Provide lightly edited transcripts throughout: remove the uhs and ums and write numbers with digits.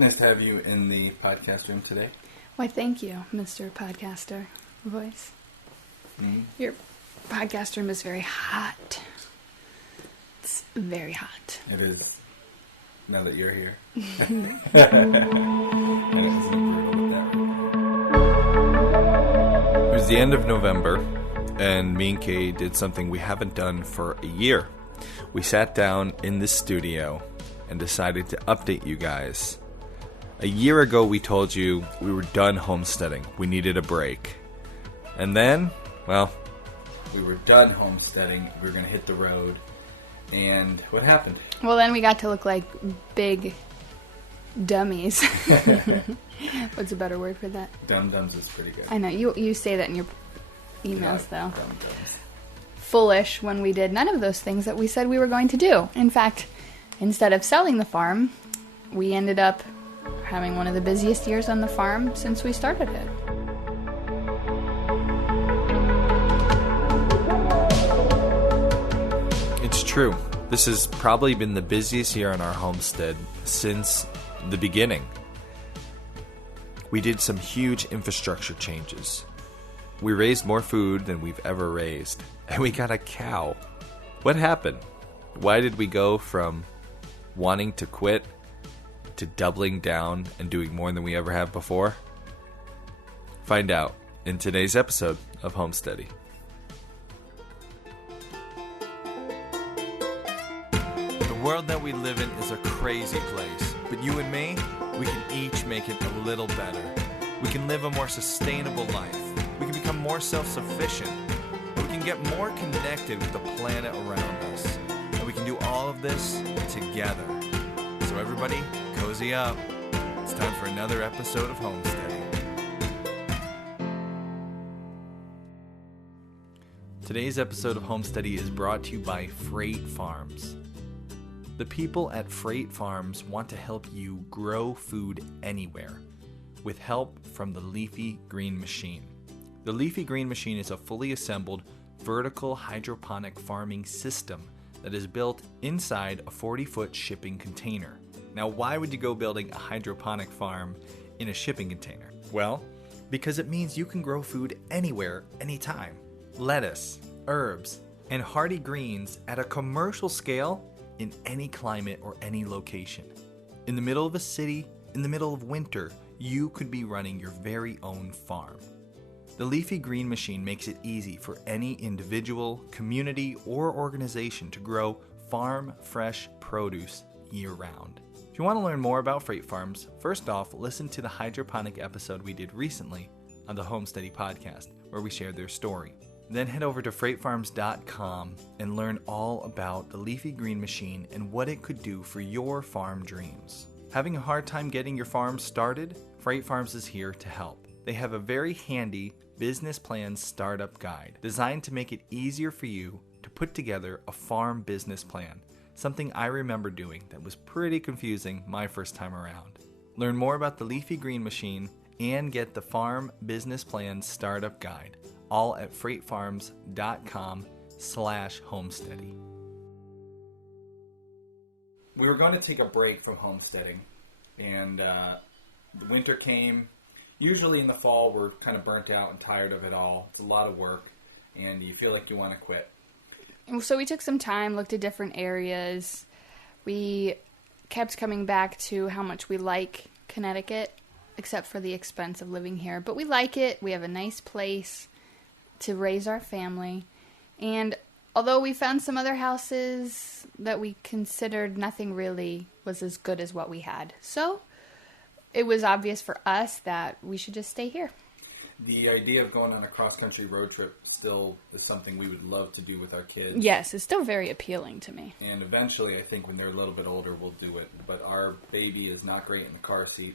Nice to have you in the podcast room today. Why, thank you, Mr. Podcaster Voice. Mm-hmm. Your podcast room is very hot. It's very hot. It is, now that you're here. And it was the end of November, and me and Kay did something we haven't done for a year. We sat down in the studio and decided to update you guys. A year ago, we told you we were done homesteading. We needed a break. And then, well, we were done homesteading. We were going to hit the road. And what happened? Well, then we got to look like big dummies. What's a better word for that? Dum-dums is pretty good. I know. You say that in your emails, though. Dum-dums. Foolish when we did none of those things that we said we were going to do. In fact, instead of selling the farm, we ended up having one of the busiest years on the farm since we started it. It's true. This has probably been the busiest year on our homestead since the beginning. We did some huge infrastructure changes. We raised more food than we've ever raised. And we got a cow. What happened? Why did we go from wanting to quit to doubling down and doing more than we ever have before? Find out in today's episode of Homesteady. The world that we live in is a crazy place, but you and me, we can each make it a little better. We can live a more sustainable life. We can become more self-sufficient. And we can get more connected with the planet around us. And we can do all of this together. So everybody, cozy up. It's time for another episode of Homesteading. Today's episode of Homesteady is brought to you by Freight Farms. The people at Freight Farms want to help you grow food anywhere with help from the Leafy Green Machine. The Leafy Green Machine is a fully assembled vertical hydroponic farming system that is built inside a 40-foot shipping container. Now, why would you go building a hydroponic farm in a shipping container? Well, because it means you can grow food anywhere, anytime. Lettuce, herbs, and hardy greens at a commercial scale in any climate or any location. In the middle of a city, in the middle of winter, you could be running your very own farm. The Leafy Green Machine makes it easy for any individual, community, or organization to grow farm fresh produce year-round. If you want to learn more about Freight Farms, first off, listen to the hydroponic episode we did recently on the Homesteady podcast, where we shared their story. Then head over to freightfarms.com and learn all about the Leafy Green Machine and what it could do for your farm dreams. Having a hard time getting your farm started? Freight Farms is here to help. They have a very handy business plan startup guide designed to make it easier for you to put together a farm business plan, something I remember doing that was pretty confusing my first time around. Learn more about the Leafy Green Machine and get the Farm Business Plan Startup Guide, all at freightfarms.com/homesteady. We were going to take a break from homesteading, and the winter came. Usually in the fall, we're kind of burnt out and tired of it all. It's a lot of work, and you feel like you want to quit. So we took some time, looked at different areas. We kept coming back to how much we like Connecticut, except for the expense of living here. But we like it. We have a nice place to raise our family. And although we found some other houses that we considered, nothing really was as good as what we had. So it was obvious for us that we should just stay here. The idea of going on a cross-country road trip still is something we would love to do with our kids. Yes, it's still very appealing to me. And eventually, I think when they're a little bit older, we'll do it. But our baby is not great in the car seat.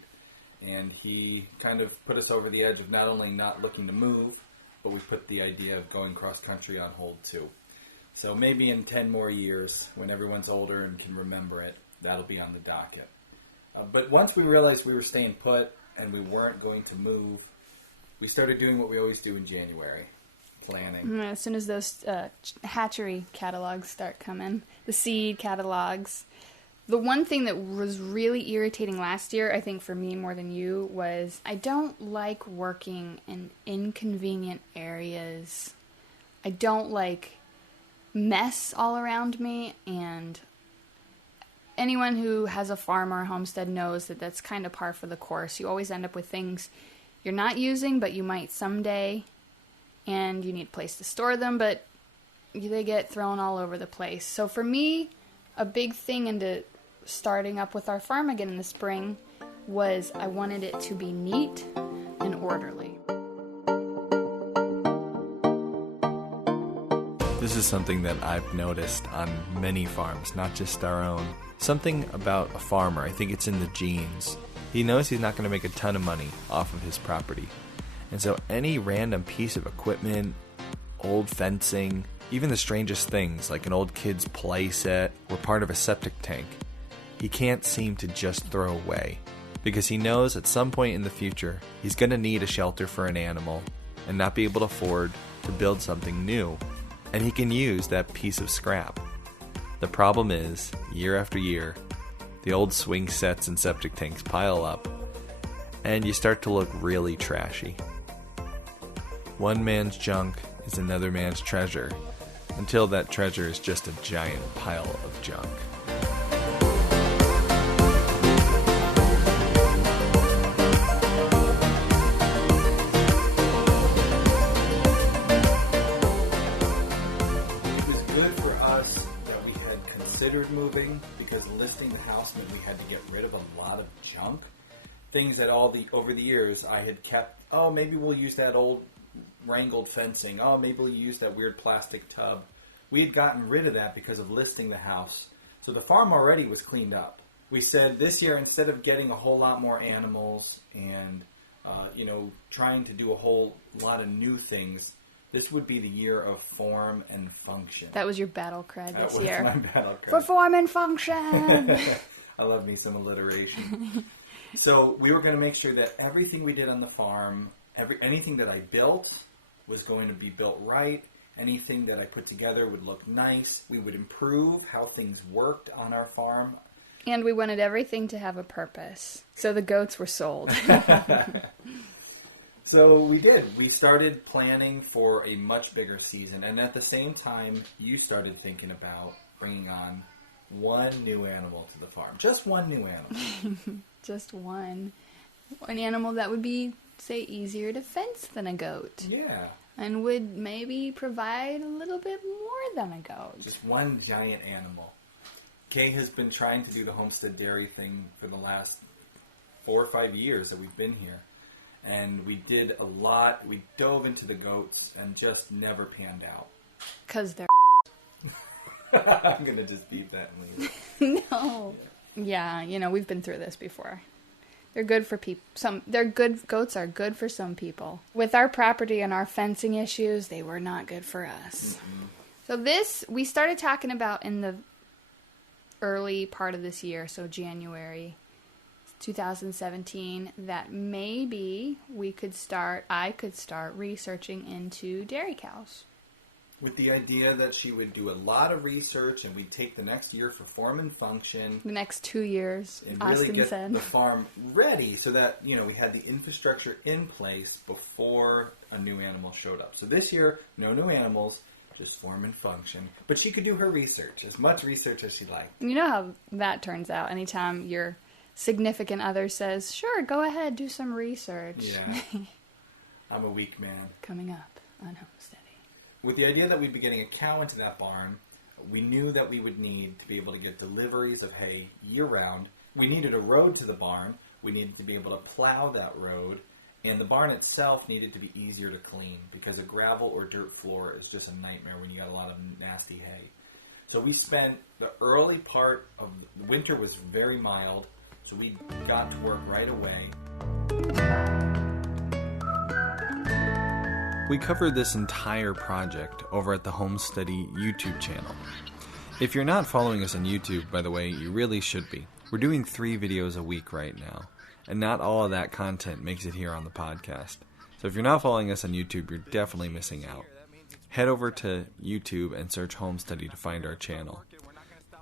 And he kind of put us over the edge of not only not looking to move, but we put the idea of going cross-country on hold too. So maybe in 10 more years, when everyone's older and can remember it, that'll be on the docket. But once we realized we were staying put and we weren't going to move, we started doing what we always do in January, planning. As soon as those hatchery catalogs start coming, the seed catalogs, The one thing that was really irritating last year, I think for me more than you, was I don't like working in inconvenient areas. I don't like mess all around me, and anyone who has a farm or a homestead knows that that's kind of par for the course. You always end up with things you're not using, but you might someday, and you need a place to store them, but they get thrown all over the place. So for me, a big thing into starting up with our farm again in the spring was I wanted it to be neat and orderly. This is something that I've noticed on many farms, not just our own. Something about a farmer, I think it's in the genes. He knows he's not going to make a ton of money off of his property. And so any random piece of equipment, old fencing, even the strangest things like an old kid's play set or part of a septic tank, he can't seem to just throw away, because he knows at some point in the future he's going to need a shelter for an animal and not be able to afford to build something new, and he can use that piece of scrap. The problem is, year after year, the old swing sets and septic tanks pile up, and you start to look really trashy. One man's junk is another man's treasure, until that treasure is just a giant pile of junk. Moving, because listing the house meant we had to get rid of a lot of junk. Things that over the years I had kept. Oh, maybe we'll use that old wrangled fencing. Oh, maybe we'll use that weird plastic tub. We had gotten rid of that because of listing the house. So the farm already was cleaned up. We said this year, instead of getting a whole lot more animals and trying to do a whole lot of new things, this would be the year of form and function. That was your battle cry this year. That was my battle cry. For form and function! I love me some alliteration. So we were going to make sure that everything we did on the farm, anything that I built was going to be built right. Anything that I put together would look nice. We would improve how things worked on our farm. And we wanted everything to have a purpose. So the goats were sold. So we did. We started planning for a much bigger season. And at the same time, you started thinking about bringing on one new animal to the farm. Just one new animal. Just one. An animal that would be, say, easier to fence than a goat. Yeah. And would maybe provide a little bit more than a goat. Just one giant animal. Kay has been trying to do the homestead dairy thing for the last 4 or 5 years that we've been here. And we did a lot. We dove into the goats and just never panned out. Because they're I'm going to just beat that and leave. No. Yeah, we've been through this before. They're good for people. Goats are good for some people. With our property and our fencing issues, they were not good for us. Mm-hmm. So this, we started talking about in the early part of this year, so January 2017, that maybe I could start researching into dairy cows. With the idea that she would do a lot of research and we'd take the next year for form and function. The next 2 years, and Aust really and get said. The farm ready so that, we had the infrastructure in place before a new animal showed up. So this year, no new animals, just form and function. But she could do her research, as much research as she liked. You know how that turns out. Anytime your significant other says, sure, go ahead, do some research. Yeah. I'm a weak man. Coming up on Homesteady. With the idea that we'd be getting a cow into that barn, we knew that we would need to be able to get deliveries of hay year-round. We needed a road to the barn. We needed to be able to plow that road. And the barn itself needed to be easier to clean because a gravel or dirt floor is just a nightmare when you got a lot of nasty hay. So we spent the early part of the winter was very mild, so we got to work right away. We covered this entire project over at the Homesteady YouTube channel. If you're not following us on YouTube, by the way, you really should be. We're doing 3 videos a week right now, and not all of that content makes it here on the podcast. So if you're not following us on YouTube, you're definitely missing out. Head over to YouTube and search Homesteady to find our channel.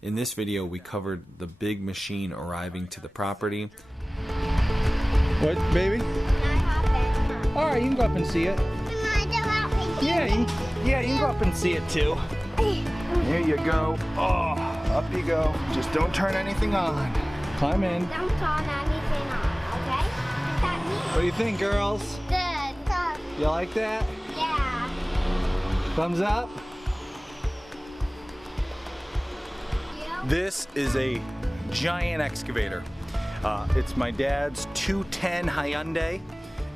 In this video, we covered the big machine arriving to the property. What, baby? Can I hop in? All right, you can go up and see it. Yeah, you can go up and see it too. There you go. Oh, up you go. Just don't turn anything on. Climb in. Don't turn anything on, okay? Is that me? What do you think, girls? Good. You like that? Yeah. Thumbs up? This is a giant excavator. It's my dad's 210 Hyundai.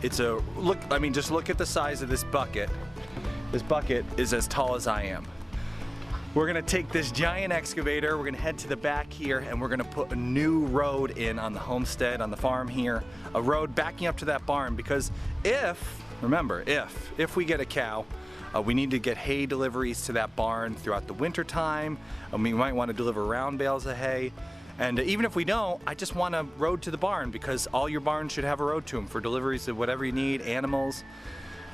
It's a, look, I mean, just look at the size of this bucket. This bucket is as tall as I am. We're gonna take this giant excavator, we're gonna head to the back here, and we're gonna put a new road in on the homestead, on the farm here. A road backing up to that barn, because remember, if we get a cow, we need to get hay deliveries to that barn throughout the winter time. We might want to deliver round bales of hay. And even if we don't, I just want a road to the barn, because all your barns should have a road to them for deliveries of whatever you need, animals.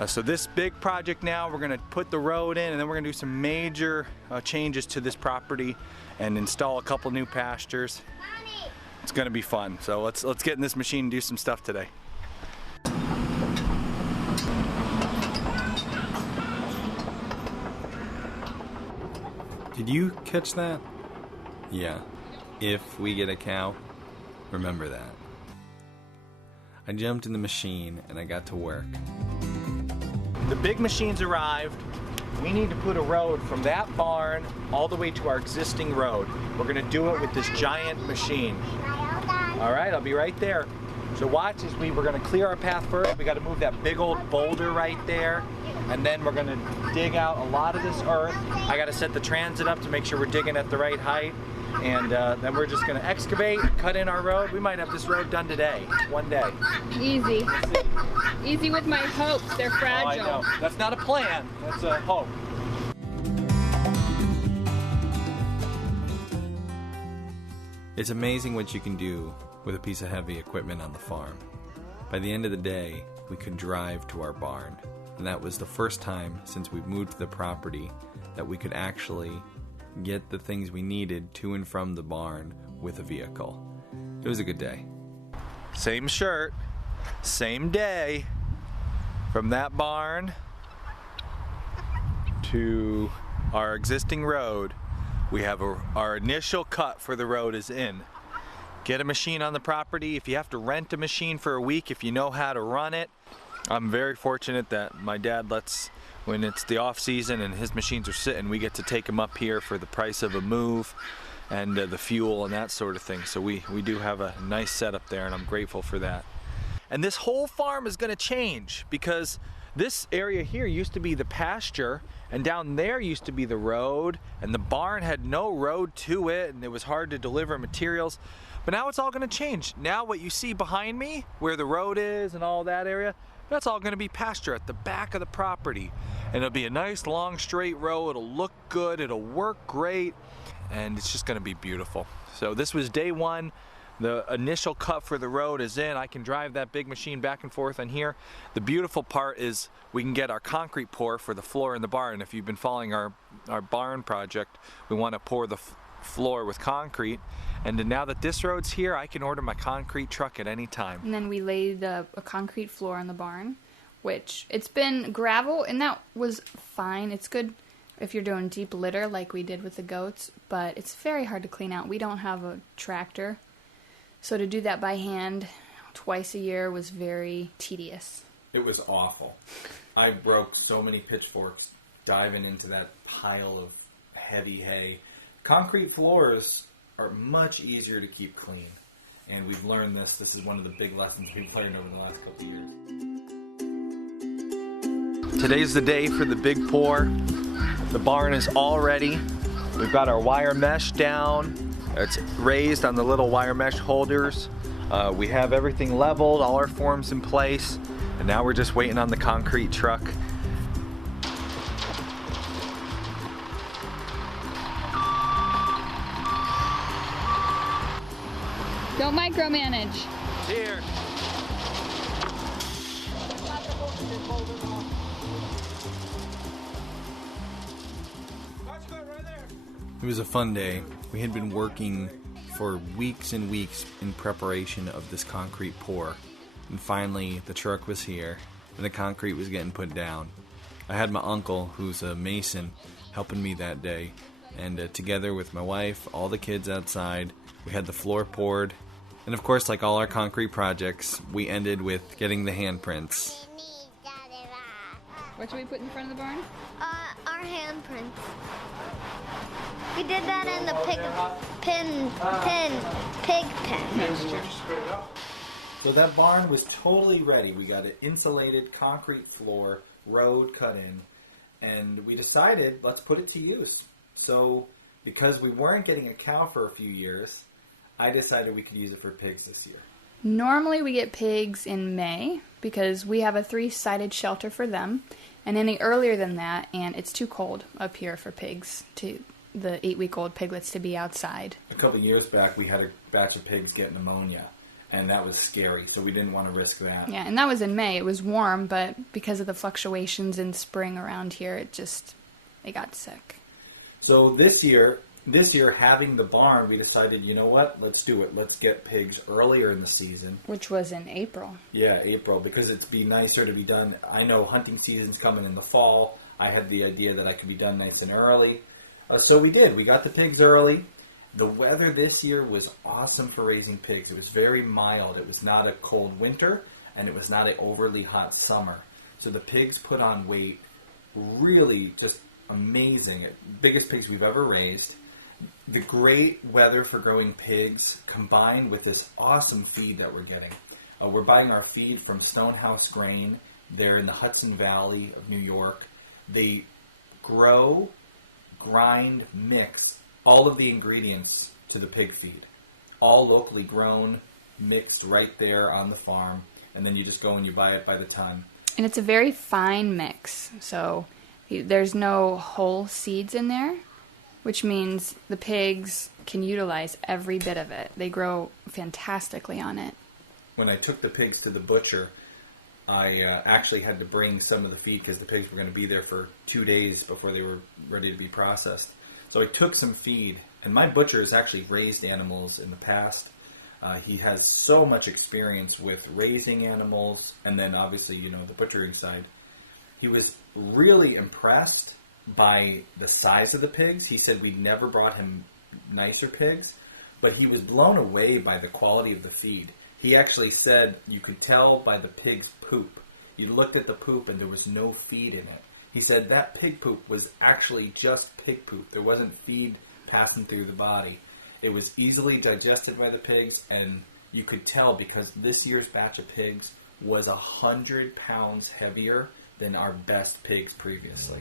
So this big project now, we're gonna put the road in, and then we're gonna do some major changes to this property and install a couple new pastures. Mommy. It's gonna be fun. So let's get in this machine and do some stuff today. Did you catch that? Yeah. If we get a cow, remember that. I jumped in the machine and I got to work. The big machine's arrived. We need to put a road from that barn all the way to our existing road. We're gonna do it with this giant machine. All right, I'll be right there. So watch as we're gonna clear our path first. We gotta move that big old boulder right there. And then we're gonna dig out a lot of this earth. I gotta set the transit up to make sure we're digging at the right height. And then we're just gonna excavate, cut in our road. We might have this road done today, one day. Easy. Easy with my hopes. They're fragile. Oh, I know. That's not a plan, that's a hope. It's amazing what you can do with a piece of heavy equipment on the farm. By the end of the day, we could drive to our barn. And that was the first time since we've moved to the property that we could actually get the things we needed to and from the barn with a vehicle. It was a good day. Same shirt, same day. From that barn to our existing road, we have our initial cut for the road is in. Get a machine on the property. If you have to rent a machine for a week, if you know how to run it, I'm very fortunate that my dad lets, when it's the off season and his machines are sitting, we get to take them up here for the price of a move and the fuel and that sort of thing. So we do have a nice setup there, and I'm grateful for that. And this whole farm is gonna change, because this area here used to be the pasture, and down there used to be the road, and the barn had no road to it, and it was hard to deliver materials. But now it's all gonna change. Now what you see behind me, where the road is and all that area, that's all gonna be pasture at the back of the property. And it'll be a nice long straight row, it'll look good, it'll work great, and it's just gonna be beautiful. So this was day one. The initial cut for the road is in. I can drive that big machine back and forth on here. The beautiful part is we can get our concrete pour for the floor in the barn. If you've been following our barn project, we wanna pour the floor with concrete. And now that this road's here, I can order my concrete truck at any time. And then we laid a concrete floor on the barn, which it's been gravel, and that was fine. It's good if you're doing deep litter like we did with the goats, but it's very hard to clean out. We don't have a tractor, so to do that by hand twice a year was very tedious. It was awful. I broke so many pitchforks diving into that pile of heavy hay. Concrete floors are much easier to keep clean. And we've learned this. This is one of the big lessons we've learned over the last couple of years. Today's the day for the big pour. The barn is all ready. We've got our wire mesh down. It's raised on the little wire mesh holders. We have everything leveled, all our forms in place. And now we're just waiting on the concrete truck. Don't micromanage. Here. It was a fun day. We had been working for weeks and weeks in preparation of this concrete pour, and finally the truck was here and the concrete was getting put down. I had my uncle, who's a mason, helping me that day, and together with my wife, all the kids outside, we had the floor poured, and of course, like all our concrete projects, we ended with getting the handprints. What should we put in front of the barn? Our handprints. We did that in the pig pen. So that barn was totally ready. We got an insulated concrete floor, road cut in, and we decided, let's put it to use. So, because we weren't getting a cow for a few years, I decided we could use it for pigs this year. Normally we get pigs in May because we have a 3-sided shelter for them, and any earlier than that, and it's too cold up here for pigs, the 8-week-old piglets to be outside. A couple of years back, we had a batch of pigs get pneumonia, and that was scary, so we didn't want to risk that. Yeah, and that was in May. It was warm, but because of the fluctuations in spring around here, they got sick. So this year, having the barn, we decided, you know what, let's do it. Let's get pigs earlier in the season. Which was in April. Yeah, April, because it'd be nicer to be done. I know hunting season's coming in the fall. I had the idea that I could be done nice and early. So we did. We got the pigs early. The weather this year was awesome for raising pigs. It was very mild. It was not a cold winter, and it was not an overly hot summer. So the pigs put on weight really just amazing. Biggest pigs we've ever raised. The great weather for growing pigs combined with this awesome feed that we're getting. We're buying our feed from Stonehouse Grain. They're in the Hudson Valley of New York. They grow, grind, mix all of the ingredients to the pig feed. All locally grown, mixed right there on the farm, and then you just go and you buy it by the ton. And it's a very fine mix, so there's no whole seeds in there, which means the pigs can utilize every bit of it. They grow fantastically on it. When I took the pigs to the butcher, I actually had to bring some of the feed because the pigs were going to be there for 2 days before they were ready to be processed. So I took some feed, and my butcher has actually raised animals in the past. He has so much experience with raising animals, and then obviously, the butchering side. He was really impressed by the size of the pigs. He said we'd never brought him nicer pigs, but he was blown away by the quality of the feed. He actually said you could tell by the pig's poop. You looked at the poop and there was no feed in it. He said that pig poop was actually just pig poop. There wasn't feed passing through the body. It was easily digested by the pigs, and you could tell because this year's batch of pigs was 100 pounds heavier than our best pigs previously.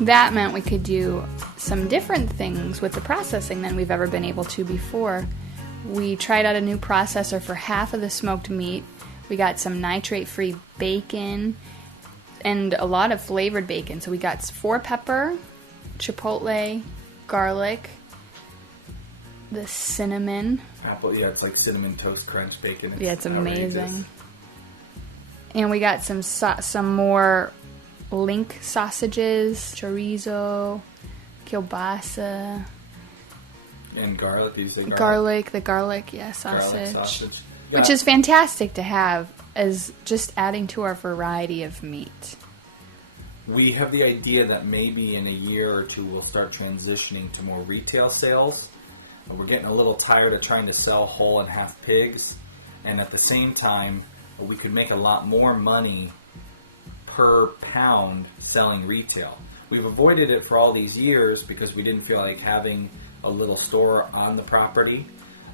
That meant we could do some different things with the processing than we've ever been able to before. We tried out a new processor for half of the smoked meat. We got some nitrate-free bacon and a lot of flavored bacon. So we got 4-pepper, chipotle, garlic, the cinnamon. Apple, yeah, it's like cinnamon toast crunch bacon. It's amazing. And we got some more link sausages, chorizo, kielbasa. And garlic, you say garlic? The garlic, yeah, sausage. Garlic sausage. Yeah. Which is fantastic to have as just adding to our variety of meat. We have the idea that maybe in a year or two we'll start transitioning to more retail sales. We're getting a little tired of trying to sell whole and half pigs, and at the same time we could make a lot more money per pound selling retail. We've avoided it for all these years because we didn't feel like having a little store on the property.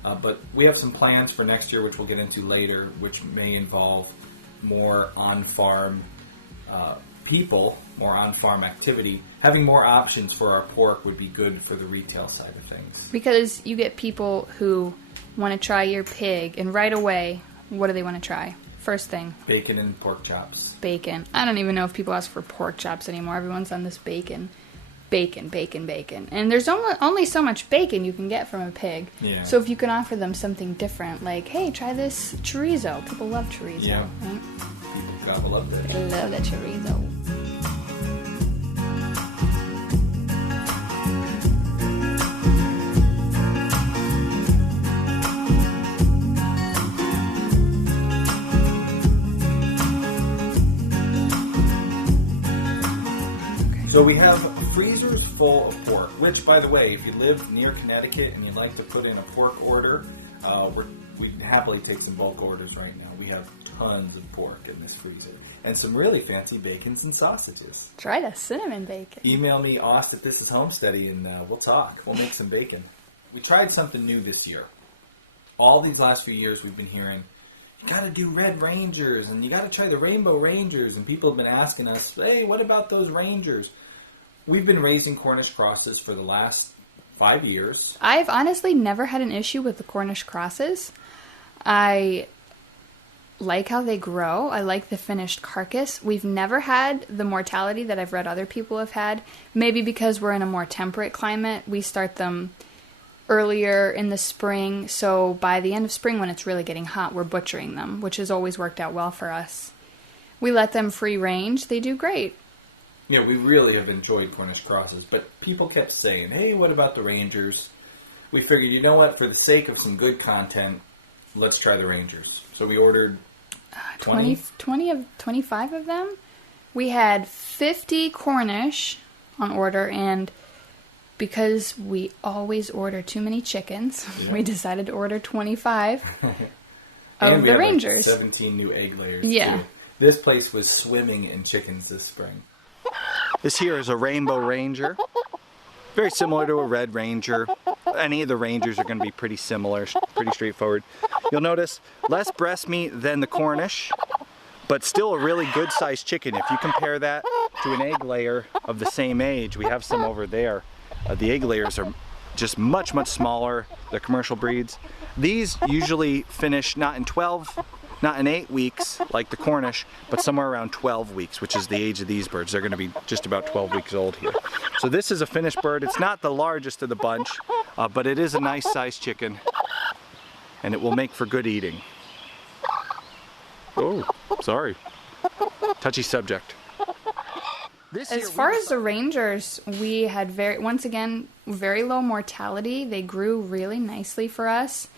But we have some plans for next year, which we'll get into later, which may involve more on-farm people, more on-farm activity. Having more options for our pork would be good for the retail side of things. Because you get people who want to try your pig, and right away, what do they want to try? First thing. Bacon and pork chops. Bacon. I don't even know if people ask for pork chops anymore. Everyone's on this bacon. bacon, bacon, bacon. And there's only so much bacon you can get from a pig. Yeah. So if you can offer them something different, like, hey, try this chorizo. People love chorizo. Yeah. Right? People gotta love that. They love that chorizo. So we have freezers full of pork, which, by the way, if you live near Connecticut and you'd like to put in a pork order, we happily take some bulk orders right now. We have tons of pork in this freezer. And some really fancy bacons and sausages. Try the cinnamon bacon. Email me, Aust, at This Is Homesteady, and we'll talk. We'll make some bacon. We tried something new this year. All these last few years we've been hearing, you got to do Red Rangers, and you got to try the Rainbow Rangers. And people have been asking us, hey, what about those Rangers? We've been raising Cornish crosses for the last 5 years. I've honestly never had an issue with the Cornish crosses. I like how they grow. I like the finished carcass. We've never had the mortality that I've read other people have had. Maybe because we're in a more temperate climate. We start them earlier in the spring. So by the end of spring, when it's really getting hot, we're butchering them, which has always worked out well for us. We let them free range. They do great. Yeah, we really have enjoyed Cornish crosses, but people kept saying, hey, what about the Rangers? We figured, you know what, for the sake of some good content, let's try the Rangers. So we ordered 25 of them. We had 50 Cornish on order, and because we always order too many chickens, we decided to order 25 of the Rangers. Like 17 new egg layers. Yeah. Too. This place was swimming in chickens this spring. This here is a Rainbow Ranger. Very similar to a Red Ranger. Any of the Rangers are going to be pretty similar, pretty straightforward. You'll notice less breast meat than the Cornish, but still a really good sized chicken. If you compare that to an egg layer of the same age, we have some over there. The egg layers are just much, much smaller, the commercial breeds. These usually finish not in 8 weeks like the Cornish, but somewhere around 12 weeks, which is the age of these birds. They're going to be just about 12 weeks old here. So this is a finished bird. It's not the largest of the bunch, but it is a nice sized chicken, and it will make for good eating. Oh, sorry. Touchy subject. As far as the Rangers, we had once again, very low mortality. They grew really nicely for us.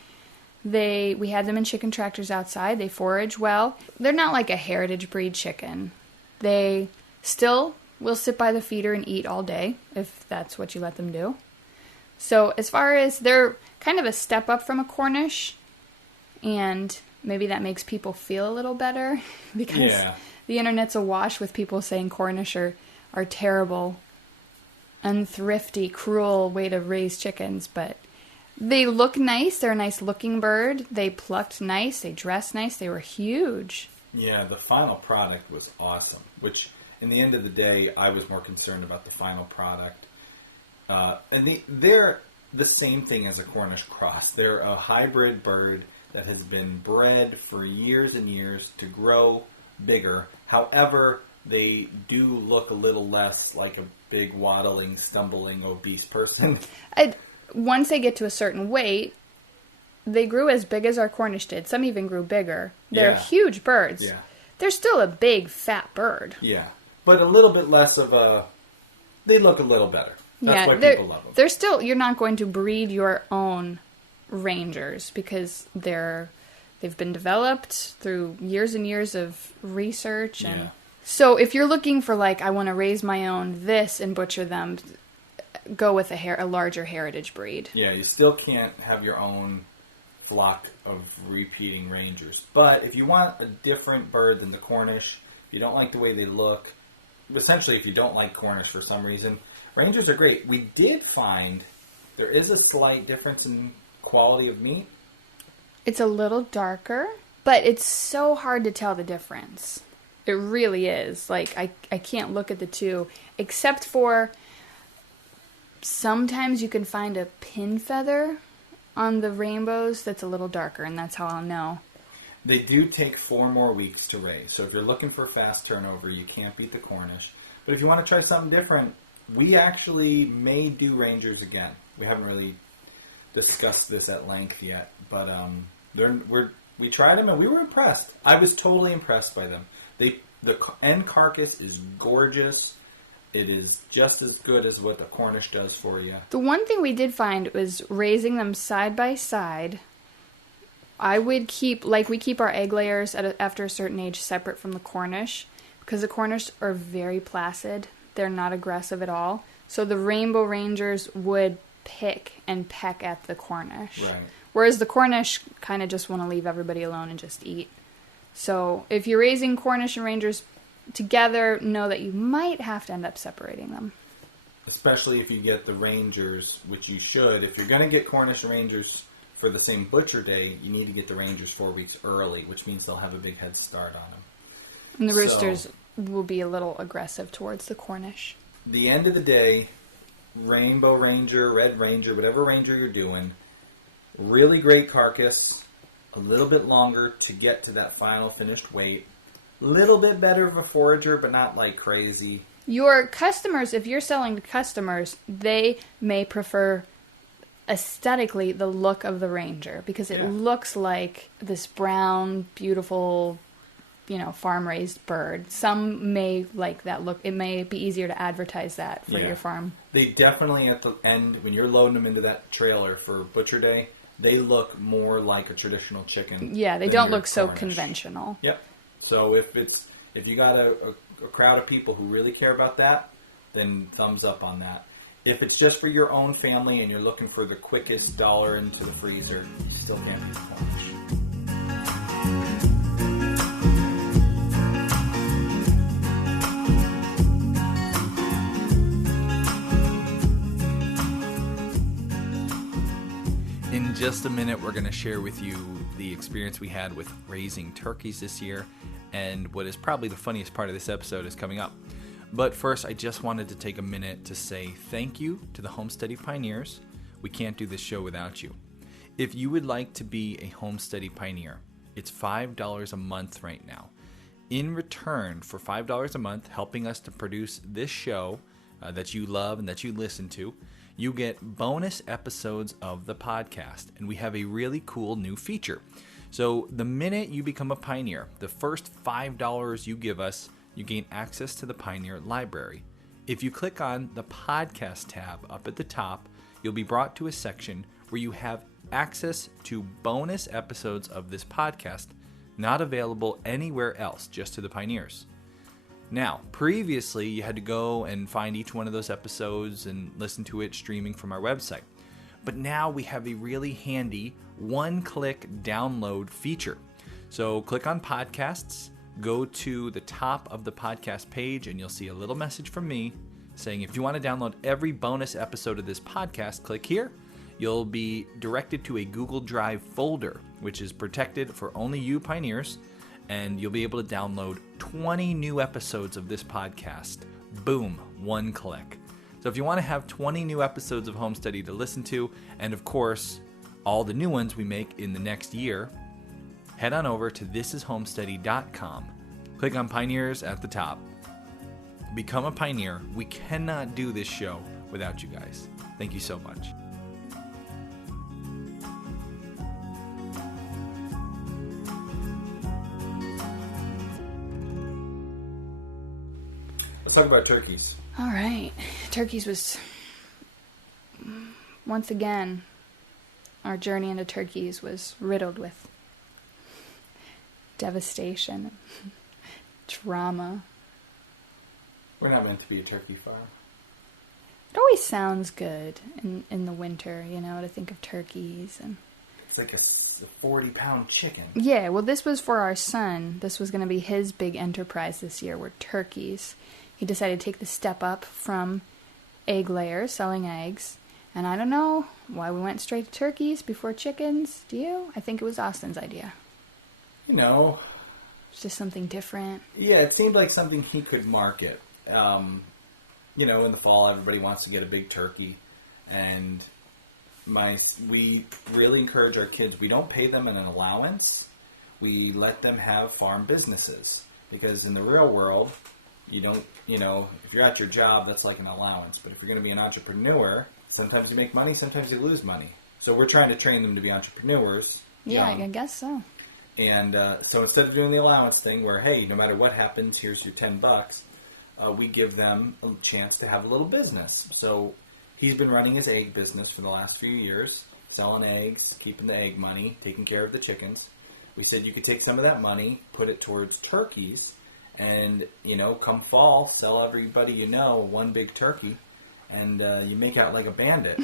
We had them in chicken tractors outside. They forage well. They're not like a heritage breed chicken. They still will sit by the feeder and eat all day, if that's what you let them do. So as far as, they're kind of a step up from a Cornish, and maybe that makes people feel a little better, because the internet's awash with people saying Cornish are terrible, unthrifty, cruel way to raise chickens, but they look nice. They're a nice looking bird. They plucked nice. They dressed nice. They were huge. Yeah, the final product was awesome, which in the end of the day, I was more concerned about the final product. And they're the same thing as a Cornish cross. They're a hybrid bird that has been bred for years and years to grow bigger. However, they do look a little less like a big, waddling, stumbling, obese person. Once they get to a certain weight, they grew as big as our Cornish did. Some even grew bigger. They're huge birds. Yeah. They're still a big, fat bird. Yeah. But a little bit less of a... They look a little better. That's why people love them. They're still... You're not going to breed your own Rangers because they've been developed through years and years of research. And so if you're looking for, like, I want to raise my own this and butcher them... Go with a larger heritage breed. Yeah, you still can't have your own flock of repeating Rangers. But if you want a different bird than the Cornish, if you don't like the way they look, essentially if you don't like Cornish for some reason, Rangers are great. We did find there is a slight difference in quality of meat. It's a little darker, but it's so hard to tell the difference. It really is. Like, I can't look at the two, except for... Sometimes you can find a pin feather on the rainbows that's a little darker, and that's how I'll know. They do take 4 more weeks to raise, so if you're looking for fast turnover, you can't beat the Cornish. But if you want to try something different, we actually may do Rangers again. We haven't really discussed this at length yet, but we tried them and we were impressed. I was totally impressed by them. The end carcass is gorgeous. It is just as good as what the Cornish does for you. The one thing we did find was raising them side by side. I would keep, like we keep our egg layers after a certain age separate from the Cornish, because the Cornish are very placid. They're not aggressive at all. So the Rainbow Rangers would pick and peck at the Cornish. Right. Whereas the Cornish kind of just want to leave everybody alone and just eat. So if you're raising Cornish and Rangers together, know that you might have to end up separating them. Especially if you get the Rangers, which you should. If you're going to get Cornish and Rangers for the same butcher day, you need to get the Rangers 4 weeks early, which means they'll have a big head start on them. And the roosters will be a little aggressive towards the Cornish. The end of the day, Rainbow Ranger, Red Ranger, whatever Ranger you're doing, really great carcass, a little bit longer to get to that final finished weight. A little bit better of a forager, but not like crazy. Your customers, if you're selling to customers, they may prefer aesthetically the look of the Ranger because it looks like this brown, beautiful, farm-raised bird. Some may like that look. It may be easier to advertise that for your farm. They definitely, at the end, when you're loading them into that trailer for Butcher Day, they look more like a traditional chicken. Yeah, they don't look so Cornish. Conventional. Yep. So if you got a crowd of people who really care about that, then thumbs up on that. If it's just for your own family and you're looking for the quickest dollar into the freezer, you still can't eat Cornish. In just a minute, we're going to share with you the experience we had with raising turkeys this year, and what is probably the funniest part of this episode is coming up. But first, I just wanted to take a minute to say thank you to the Homesteady Pioneers. We can't do this show without you. If you would like to be a Homesteady Pioneer, it's $5 a month right now. In return for $5 a month, helping us to produce this show that you love and that you listen to, you get bonus episodes of the podcast, and we have a really cool new feature. So the minute you become a Pioneer, the first $5 you give us, you gain access to the Pioneer Library. If you click on the podcast tab up at the top, you'll be brought to a section where you have access to bonus episodes of this podcast, not available anywhere else, just to the Pioneers. Now, previously, you had to go and find each one of those episodes and listen to it streaming from our website. But now we have a really handy one-click download feature. So click on podcasts, go to the top of the podcast page, and you'll see a little message from me saying if you want to download every bonus episode of this podcast, click here. You'll be directed to a Google Drive folder, which is protected for only you Pioneers, and you'll be able to download 20 new episodes of this podcast. Boom, one click. So if you want to have 20 new episodes of Homesteady to listen to, and of course, all the new ones we make in the next year, head on over to thisishomesteady.com. Click on Pioneers at the top. Become a Pioneer. We cannot do this show without you guys. Thank you so much. Let's talk about turkeys. All right. Turkeys was, once again, our journey into turkeys was riddled with devastation, trauma. We're not meant to be a turkey farm. It always sounds good in the winter, to think of turkeys. And it's like a 40-pound chicken. Yeah, well, this was for our son. This was going to be his big enterprise this year, were turkeys. He decided to take the step up from egg layers, selling eggs. And I don't know why we went straight to turkeys before chickens. Do you? I think it was Austin's idea. It's just something different. Yeah, it seemed like something he could market. In the fall, everybody wants to get a big turkey. And we really encourage our kids. We don't pay them an allowance. We let them have farm businesses. Because in the real world, You don't, if you're at your job, that's like an allowance. But if you're going to be an entrepreneur, sometimes you make money, sometimes you lose money. So we're trying to train them to be entrepreneurs. Yeah, I guess so. And so instead of doing the allowance thing where, hey, no matter what happens, here's your $10, we give them a chance to have a little business. So he's been running his egg business for the last few years, selling eggs, keeping the egg money, taking care of the chickens. We said you could take some of that money, put it towards turkeys, and, come fall, sell everybody one big turkey, and you make out like a bandit.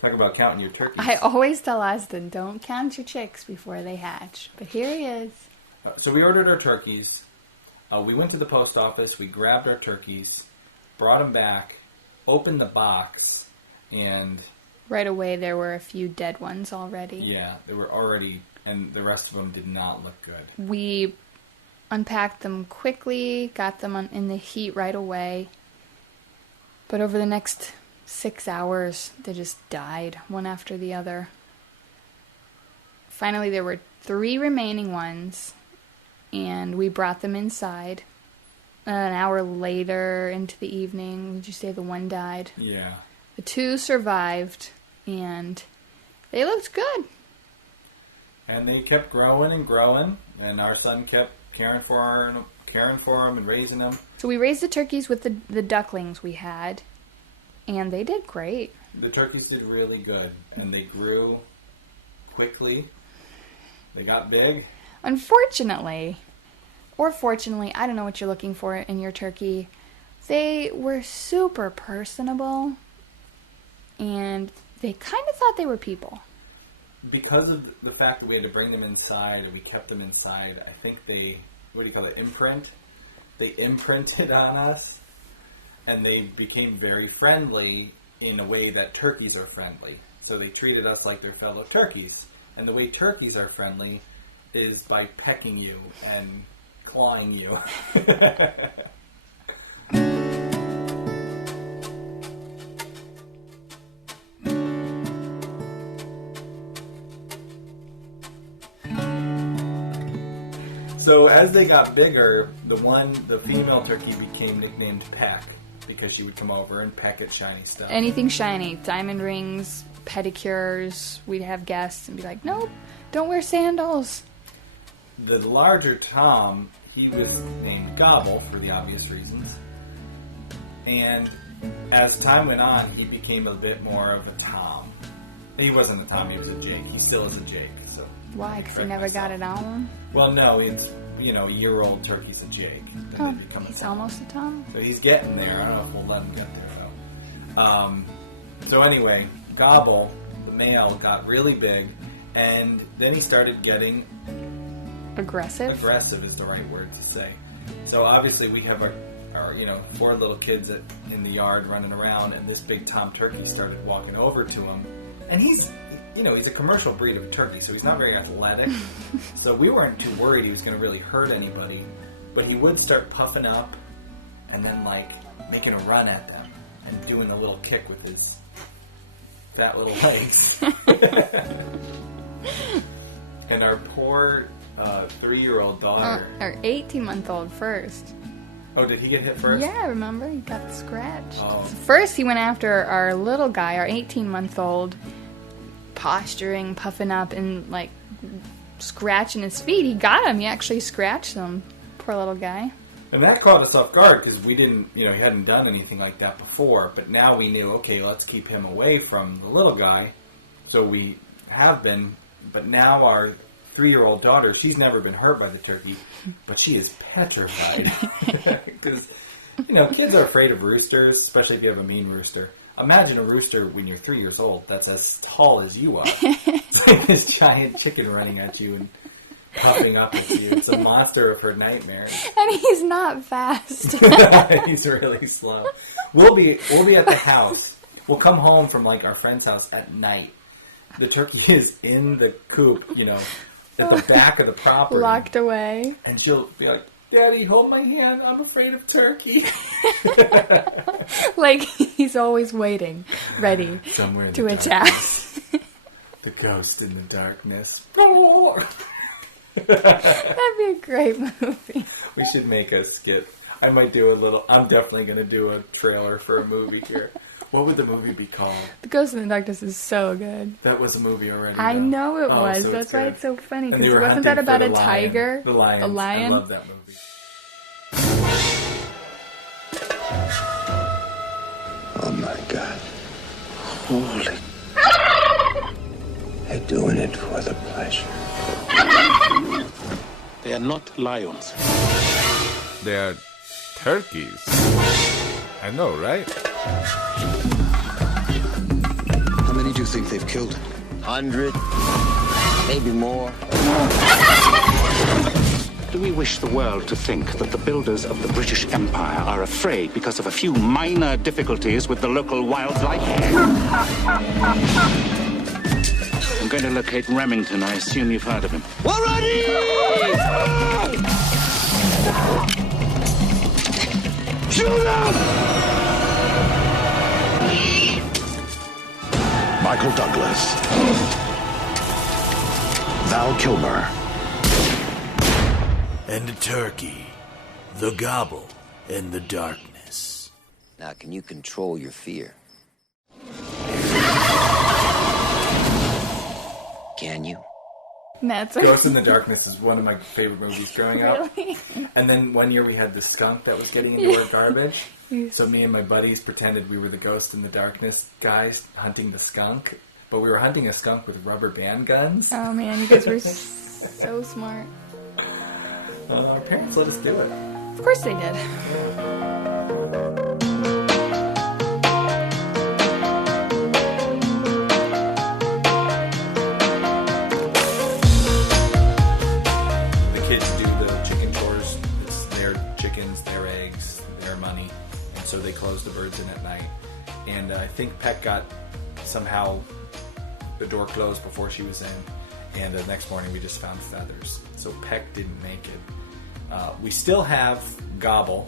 Talk about counting your turkeys. I always tell Austin, don't count your chicks before they hatch. But here he is. So we ordered our turkeys. We went to the post office. We grabbed our turkeys, brought them back, opened the box, and... Right away, there were a few dead ones already. Yeah, they were already... And the rest of them did not look good. We unpacked them quickly, got them in the heat right away. But over the next 6 hours, they just died, one after the other. Finally, there were 3 remaining ones, and we brought them inside. An hour later, into the evening, would you say the one died? Yeah. The 2 survived, and they looked good. And they kept growing and growing, and our son kept caring for them and raising them. So we raised the turkeys with the ducklings we had, and they did great. The turkeys did really good, and they grew quickly. They got big. Unfortunately, or fortunately, I don't know what you're looking for in your turkey, they were super personable, and they kind of thought they were people. Because of the fact that we had to bring them inside, and we kept them inside, I think they, imprint? They imprinted on us, and they became very friendly in a way that turkeys are friendly. So they treated us like their fellow turkeys. And the way turkeys are friendly is by pecking you and clawing you. So as they got bigger, the female turkey became nicknamed Peck because she would come over and peck at shiny stuff. Anything shiny, diamond rings, pedicures. We'd have guests and be like, nope, don't wear sandals. The larger Tom, he was named Gobble for the obvious reasons. And as time went on, he became a bit more of a Tom. He wasn't a Tom, he was a Jake. He still is a Jake. So why? Because he never got it on? Well, no, it's, a year-old turkey's a Jake. Oh, he's almost a Tom? So he's getting there. I don't know if we'll let him get there, though. So anyway, Gobble, the male, got really big, and then he started getting... Aggressive? Aggressive is the right word to say. So obviously we have our 4 little kids in the yard running around, and this big Tom turkey started walking over to him. And he's a commercial breed of turkey, so he's not very athletic. So we weren't too worried he was going to really hurt anybody. But he would start puffing up and then, making a run at them and doing a little kick with his fat little legs. And our poor 3-year-old daughter... Our 18-month-old first. Oh, did he get hit first? Yeah, remember? He got the scratch. Oh. So first he went after our little guy, our 18-month-old, posturing, puffing up, and, scratching his feet. He got him. He actually scratched him. Poor little guy. And that caught us off guard because we didn't, he hadn't done anything like that before. But now we knew, okay, let's keep him away from the little guy. So we have been, but now our 3-year-old daughter, she's never been hurt by the turkey, but she is petrified. Because, kids are afraid of roosters, especially if you have a mean rooster. Imagine a rooster when you're 3 years old that's as tall as you are. It's like this giant chicken running at you and puffing up at you. It's a monster of her nightmares. And he's not fast. He's really slow. We'll be at the house. We'll come home from our friend's house at night. The turkey is in the coop, at the back of the property. Locked away. And she'll be like, Daddy, hold my hand. I'm afraid of turkey. He's always waiting, ready to attack. The ghost in the darkness. That'd be a great movie. We should make a skit. I might do a little. I'm definitely going to do a trailer for a movie here. What would the movie be called? The Ghost in the Darkness is so good. That was a movie already. I know it was. So That's why it's so funny. And Because they were wasn't that hunting about for a the tiger? The lion. A lion? I love that movie. Oh my God. Holy. They're doing it for the pleasure. They are not lions. They're turkeys. I know, right? How many do you think they've killed? 100, maybe more. Do we wish the world to think that the builders of the British Empire are afraid because of a few minor difficulties with the local wildlife? I'm going to locate Remington. I assume you've heard of him. Shoot them! Michael Douglas. Val Kilmer. And a turkey, the gobble, and the darkness. Now, can you control your fear? Can you? That's Ghost in the Darkness is one of my favorite movies growing up. Really? And then one year we had the skunk that was getting into our garbage. So me and my buddies pretended we were the Ghost in the Darkness guys hunting the skunk. But we were hunting a skunk with rubber band guns. Oh man, you guys were so smart. Our parents let us do it. Of course they did. The kids do the chicken chores. It's their chickens, their eggs, their money. And so they close the birds in at night. And I think Peck got somehow the door closed before she was in. And the next morning we just found feathers. So Peck didn't make it. We still have Gobble.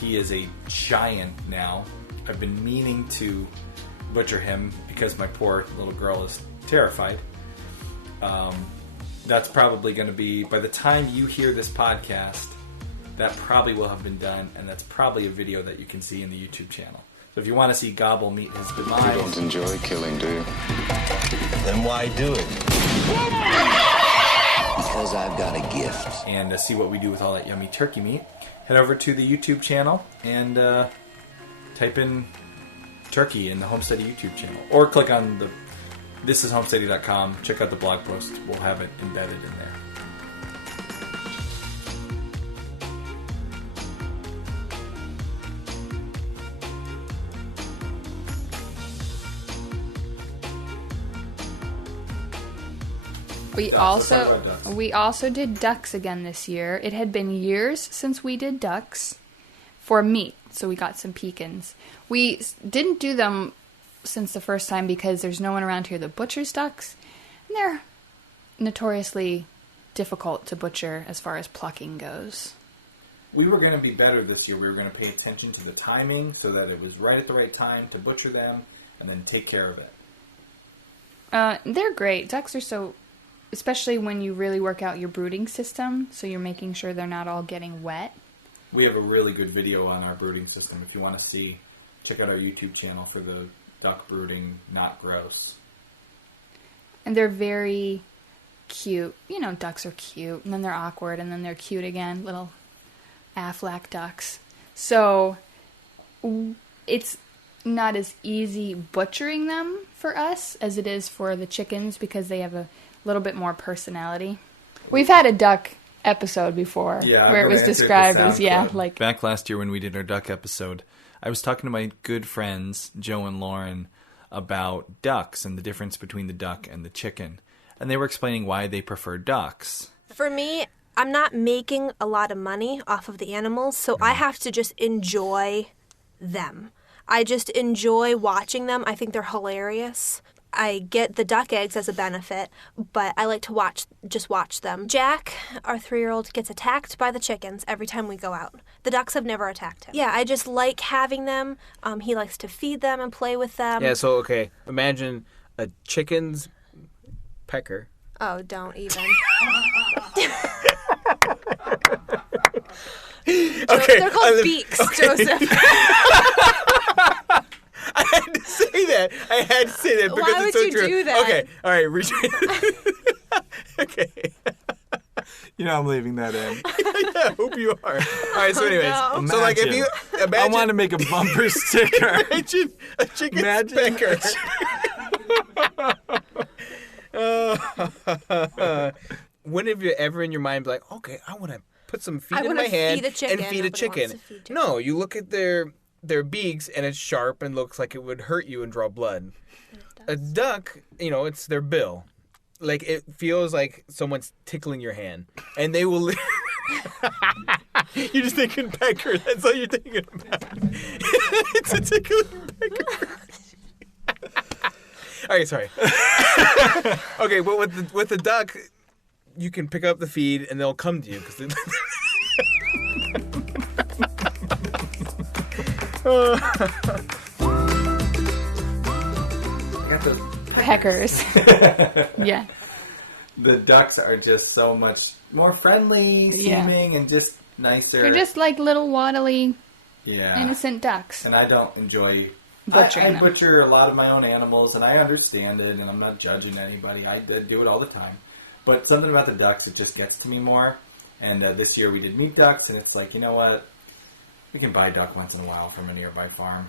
He is a giant now. I've been meaning to butcher him because my poor little girl is terrified. That's probably going to be, by the time you hear this podcast, that probably will have been done, and that's probably a video that you can see in the YouTube channel. So if you want to see Gobble meet his demise... You don't enjoy killing, do you? Then why do it? Because I've got a gift. and see what we do with all that yummy turkey meat, head over to the YouTube channel and type in turkey in the Homesteady YouTube channel. Or click on the thisishomesteady.com. Check out the blog post. We'll have it embedded in there. We also did ducks again this year. It had been years since we did ducks for meat, so we got some pecans. We didn't do them since the first time because there's no one around here that butchers ducks, and they're notoriously difficult to butcher as far as plucking goes. We were going to be better this year. We were going to pay attention to the timing so that it was right at the right time to butcher them and then take care of it. They're great. Ducks are so... especially when you really work out your brooding system, so you're making sure they're not all getting wet. We have a really good video on our brooding system. If you want to see, check out our YouTube channel for the duck brooding, not gross. And they're very cute. You know, ducks are cute, and then they're awkward, and then they're cute again. Little Aflac ducks. So, it's not as easy butchering them for us as it is for the chickens because they have a little bit more personality. We've had a duck episode before where it was described as, like... Back last year when we did our duck episode, I was talking to my good friends, Joe and Lauren, about ducks and the difference between the duck and the chicken. And they were explaining why they prefer ducks. For me, I'm not making a lot of money off of the animals, so I have to just enjoy them. I just enjoy watching them. I think they're hilarious. I get the duck eggs as a benefit, but I like to watch them. Jack, our 3-year-old, gets attacked by the chickens every time we go out. The ducks have never attacked him. Yeah, I just like having them. He likes to feed them and play with them. Yeah, so, okay, imagine a chicken's pecker Oh, don't even. Okay, They're called beaks, Joseph. I had to say that. Because Why it's would so you true. do that? Okay, all right. Okay. You know I'm leaving that in. Yeah, I hope you are. All right, so anyways. no. So like if you imagine. I want to make a bumper sticker. Imagine a chicken Imagine. specker. When have you ever in your mind be like, okay, I want to put some feed I in wanna my hand feed a chicken. and feed a Nobody chicken? wants to feed chicken. No, you look at their beaks and it's sharp and looks like it would hurt you and draw blood. A duck, it's their bill. Like it feels like someone's tickling your hand, and they will. You're just thinking pecker. That's all you're thinking about. It's a tickling pecker. All right, sorry. Okay, but with the duck, you can pick up the feed and they'll come to you because. Got those Peckers. Yeah. The ducks are just so much more friendly seeming and just nicer. They're just like little waddly, innocent ducks. And I don't enjoy Butchering I them. butcher a lot of my own animals, and I understand it, and I'm not judging anybody. I do it all the time. But something about the ducks, it just gets to me more. And this year we did meat ducks, and it's like, you know what? We can buy duck once in a while from a nearby farm.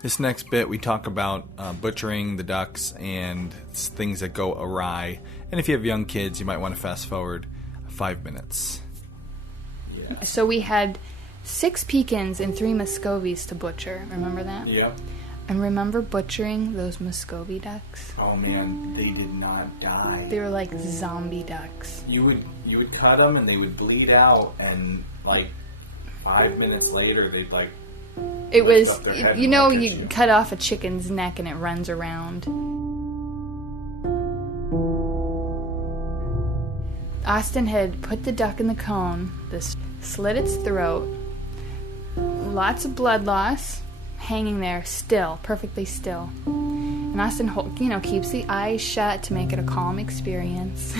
This next bit, we talk about butchering the ducks and things that go awry. And if you have young kids, you might want to fast forward 5 minutes. Yeah. So we had 6 pecans and 3 Muscovies to butcher. Remember that? Yeah. And remember butchering those Muscovy ducks? Oh man, they did not die. They were like zombie ducks. You would cut them, and they would bleed out, and like 5 minutes later, they'd like. It was, up their head you and know, look at you you. cut off a chicken's neck and it runs around. Austin had put the duck in the cone, slit its throat, lots of blood loss, hanging there still, perfectly still. And Austin, keeps the eyes shut to make it a calm experience.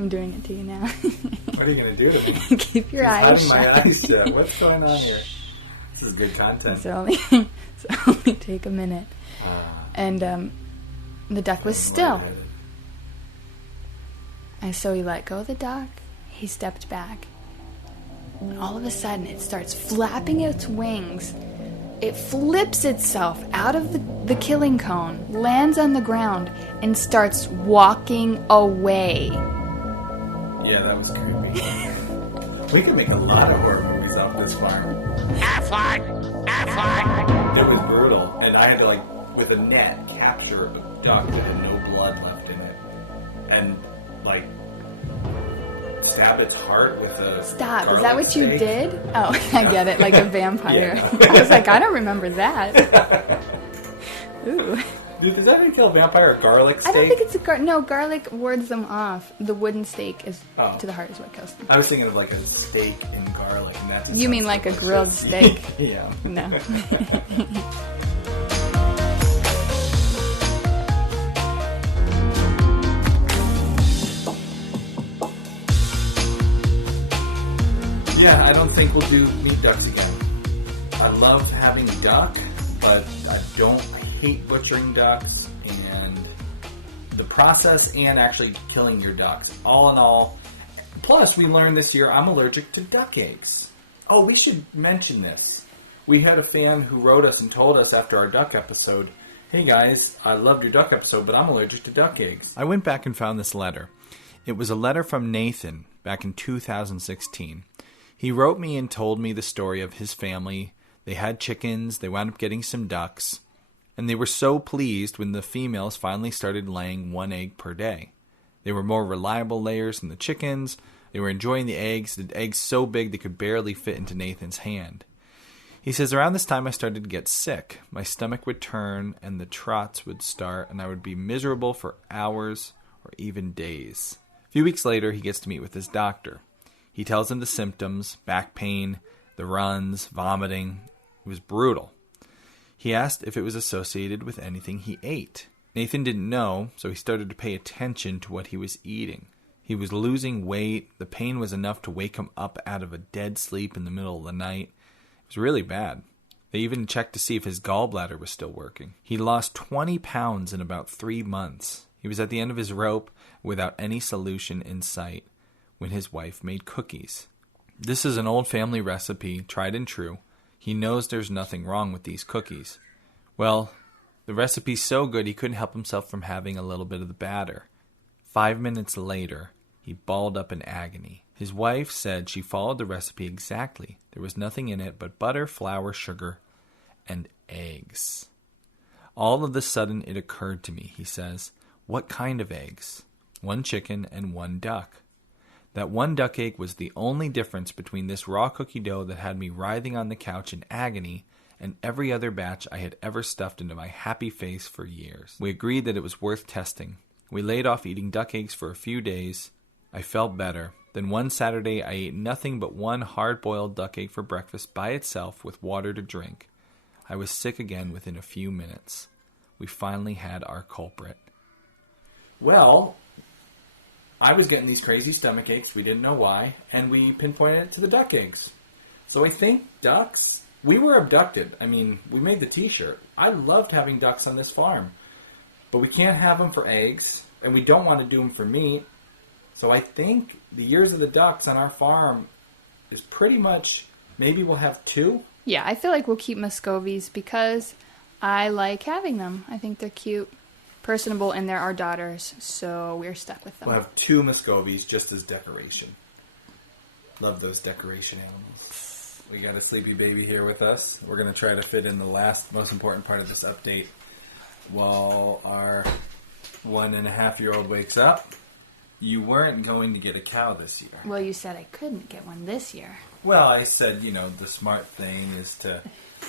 I'm doing it to you now. What are you going to do to me? Keep your I'm eyes hiding shut. my eyes shut. What's going on here? This is good content. So only take a minute. And the duck was still. And so he let go of the duck. He stepped back. And all of a sudden, it starts flapping its wings. It flips itself out of the killing cone, lands on the ground, and starts walking away. Yeah, that was creepy. We could make a lot of horror movies off this farm. It was brutal, and I had to, with a net, capture a duck that had no blood left in it, and stab its heart with a Stop. Is garlic that what you steak. did? Oh, I get it. Like a vampire. Yeah. I was like, I don't remember that. Ooh. Dude, does that kill a vampire? A garlic steak? I don't think it's a no, garlic wards them off. The wooden steak is to the heart is what kills them. I was thinking of a steak in garlic. And that just You mean sounds like a grilled steak? Yeah. No. Yeah, I don't think we'll do meat ducks again. I love having a duck, but I hate butchering ducks and the process and actually killing your ducks. All in all, plus we learned this year I'm allergic to duck eggs. Oh, we should mention this. We had a fan who wrote us and told us after our duck episode, hey guys, I loved your duck episode, but I'm allergic to duck eggs. I went back and found this letter. It was a letter from Nathan back in 2016. He wrote me and told me the story of his family. They had chickens, they wound up getting some ducks, and they were so pleased when the females finally started laying 1 egg per day. They were more reliable layers than the chickens. They were enjoying the eggs so big they could barely fit into Nathan's hand. He says, around this time I started to get sick. My stomach would turn and the trots would start, and I would be miserable for hours or even days. A few weeks later, he gets to meet with his doctor. He tells him the symptoms, back pain, the runs, vomiting. It was brutal. He asked if it was associated with anything he ate. Nathan didn't know, so he started to pay attention to what he was eating. He was losing weight. The pain was enough to wake him up out of a dead sleep in the middle of the night. It was really bad. They even checked to see if his gallbladder was still working. He lost 20 pounds in about 3 months. He was at the end of his rope without any solution in sight when his wife made cookies. This is an old family recipe, tried and true. He knows there's nothing wrong with these cookies. Well, the recipe's so good he couldn't help himself from having a little bit of the batter. 5 minutes later, he balled up in agony. His wife said she followed the recipe exactly. There was nothing in it but butter, flour, sugar, and eggs. All of a sudden it occurred to me, he says, what kind of eggs? 1 chicken and 1 duck. That 1 duck egg was the only difference between this raw cookie dough that had me writhing on the couch in agony and every other batch I had ever stuffed into my happy face for years. We agreed that it was worth testing. We laid off eating duck eggs for a few days. I felt better. Then one Saturday I ate nothing but 1 hard-boiled duck egg for breakfast by itself with water to drink. I was sick again within a few minutes. We finally had our culprit. Well, I was getting these crazy stomach aches. We didn't know why, and we pinpointed it to the duck eggs. So I think ducks, we were abducted. I mean, we made the t-shirt. I loved having ducks on this farm, but we can't have them for eggs, and we don't want to do them for meat. So I think the years of the ducks on our farm is pretty much, maybe we'll have 2. Yeah, I feel like we'll keep Muscovies because I like having them. I think they're cute, personable, and they're our daughters, so we're stuck with them. We'll have 2 Muscovies just as decoration. Love those decoration animals. We got a sleepy baby here with us. We're going to try to fit in the last, most important part of this update while our 1.5-year-old wakes up. You weren't going to get a cow this year. Well, you said I couldn't get one this year. Well, I said, the smart thing is to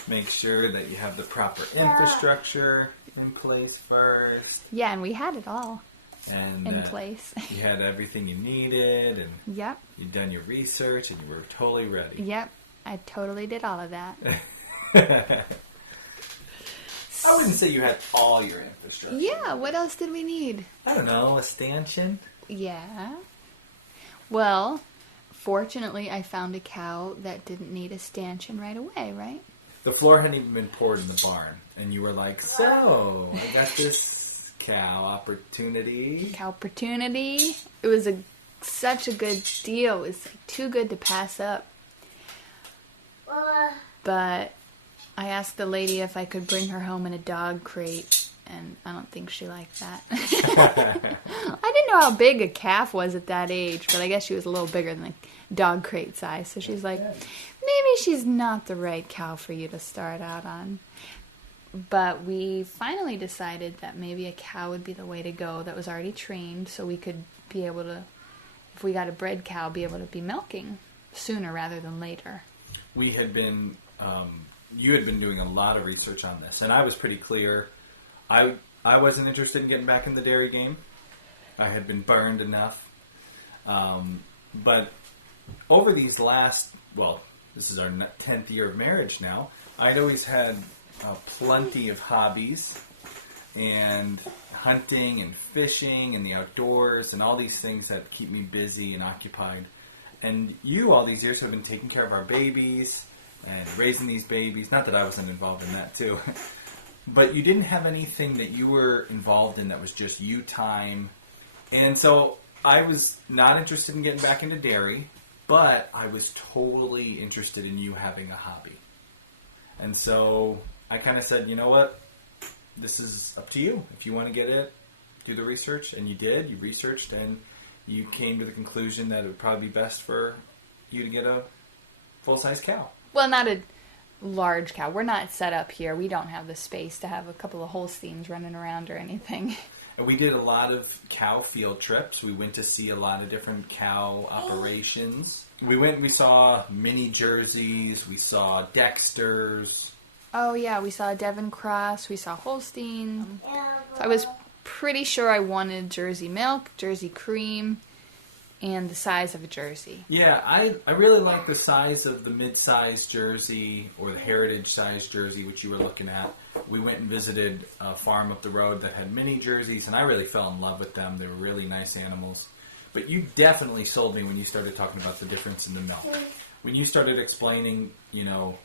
make sure that you have the proper infrastructure in place first. Yeah, and we had it all and in place. You had everything you needed, and yep. You'd done your research, and you were totally ready. Yep, I totally did all of that. I wouldn't say you had all your infrastructure. Yeah, what else did we need? I don't know, a stanchion? Yeah. Well, fortunately, I found a cow that didn't need a stanchion right away, right? The floor hadn't even been poured in the barn, and you were like, so, I got this cow opportunity. Cow opportunity. It was such a good deal. It was too good to pass up. But I asked the lady if I could bring her home in a dog crate, and I don't think she liked that. I didn't know how big a calf was at that age, but I guess she was a little bigger than the dog crate size. So she's like, maybe she's not the right cow for you to start out on. But we finally decided that maybe a cow would be the way to go that was already trained, so we could be able to, if we got a bred cow, be able to be milking sooner rather than later. We had been, you had been doing a lot of research on this, and I was pretty clear. I wasn't interested in getting back in the dairy game. I had been burned enough. But over these last, this is our 10th year of marriage now, I'd always had plenty of hobbies, and hunting and fishing and the outdoors and all these things that keep me busy and occupied. And you, all these years, have been taking care of our babies and raising these babies. Not that I wasn't involved in that, too. But you didn't have anything that you were involved in that was just you time. And so I was not interested in getting back into dairy, but I was totally interested in you having a hobby. And so I kind of said, you know what? This is up to you. If you want to get it, do the research. And you did. You researched, and you came to the conclusion that it would probably be best for you to get a full-size cow. Well, not a large cow. We're not set up here. We don't have the space to have a couple of Holsteins running around or anything. And we did a lot of cow field trips. We went to see a lot of different cow operations. We went and we saw mini Jerseys. We saw Dexters. Oh, yeah. We saw Devon Cross. We saw Holstein. So I was pretty sure I wanted Jersey milk, Jersey cream, and the size of a Jersey. Yeah, I really like the size of the mid-sized Jersey or the heritage-sized Jersey, which you were looking at. We went and visited a farm up the road that had mini Jerseys, and I really fell in love with them. They were really nice animals. But you definitely sold me when you started talking about the difference in the milk. When you started explaining, you know,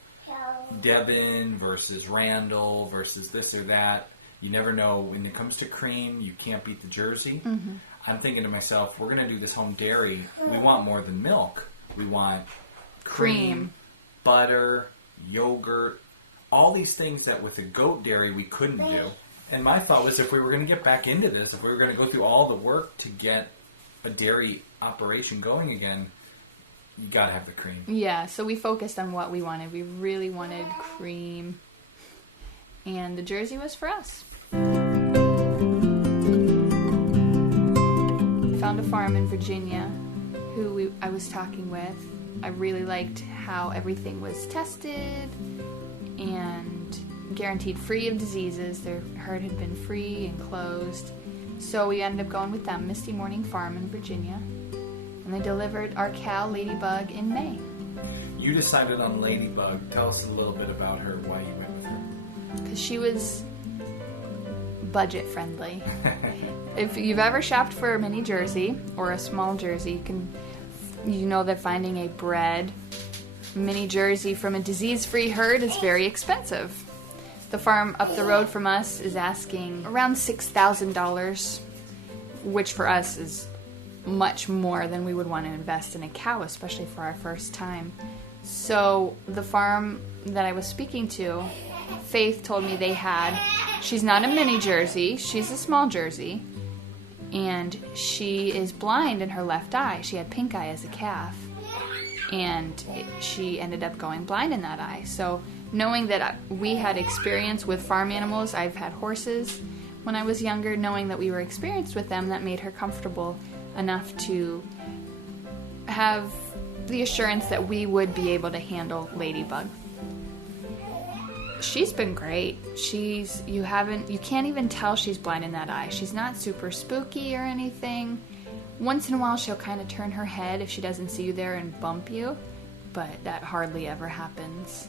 Devon versus Randall versus this or that, you never know. When it comes to cream, you can't beat the Jersey. Mm-hmm. I'm thinking to myself, we're going to do this home dairy. We want more than milk. We want cream, butter, yogurt, all these things that with a goat dairy we couldn't do. And my thought was if we were going to get back into this, if we were going to go through all the work to get a dairy operation going again, you got to have the cream. Yeah, so we focused on what we wanted. We really wanted cream. And the Jersey was for us. Found a farm in Virginia who I was talking with. I really liked how everything was tested and guaranteed free of diseases. Their herd had been free and closed. So we ended up going with them, Misty Morning Farm in Virginia. And they delivered our cow, Ladybug, in May. You decided on Ladybug. Tell us a little bit about her, why you went with her. Because she was budget friendly. If you've ever shopped for a mini Jersey or a small Jersey, you know that finding a bred mini Jersey from a disease-free herd is very expensive. The farm up the road from us is asking around $6,000, which for us is much more than we would want to invest in a cow, especially for our first time. So the farm that I was speaking to, Faith told me she's not a mini Jersey, she's a small Jersey, and she is blind in her left eye. She had pink eye as a calf, and she ended up going blind in that eye. So knowing that we had experience with farm animals, I've had horses when I was younger, knowing that we were experienced with them, that made her comfortable enough to have the assurance that we would be able to handle Ladybug. She's been great. You can't even tell she's blind in that eye. She's not super spooky or anything. Once in a while she'll kind of turn her head if she doesn't see you there and bump you, but that hardly ever happens.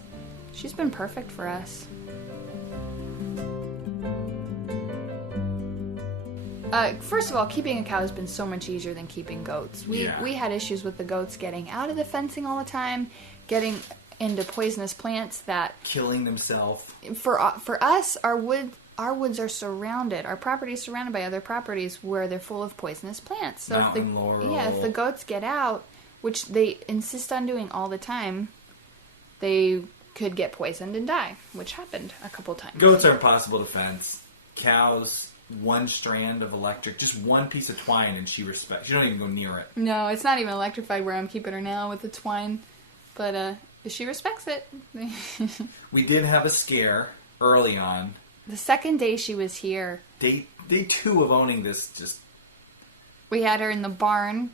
She's been perfect for us. First of all, keeping a cow has been so much easier than keeping goats. We had issues with the goats getting out of the fencing all the time, getting into poisonous plants that killing themselves. For us, our woods are surrounded. Our property is surrounded by other properties where they're full of poisonous plants. So if the goats get out, which they insist on doing all the time, they could get poisoned and die, which happened a couple times. Goats are impossible to fence. Cows, one strand of electric, just one piece of twine, and she respects. You don't even go near it. No, it's not even electrified where I'm keeping her now with the twine, but she respects it. We did have a scare early on. The second day she was here. Day 2 of owning this, we had her in the barn,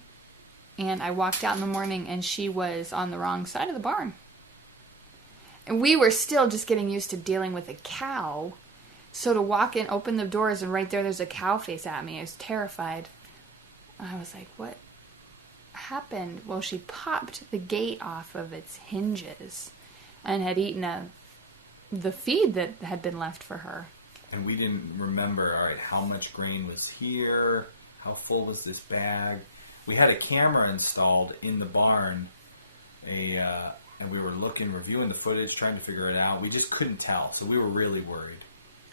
and I walked out in the morning, and she was on the wrong side of the barn. And we were still just getting used to dealing with a cow. So to walk in, open the doors, and right there's a cow face at me. I was terrified. I was like, what happened? Well, she popped the gate off of its hinges and had eaten the feed that had been left for her. And we didn't remember, all right, how much grain was here, how full was this bag. We had a camera installed in the barn, and we were reviewing the footage, trying to figure it out. We just couldn't tell, so we were really worried.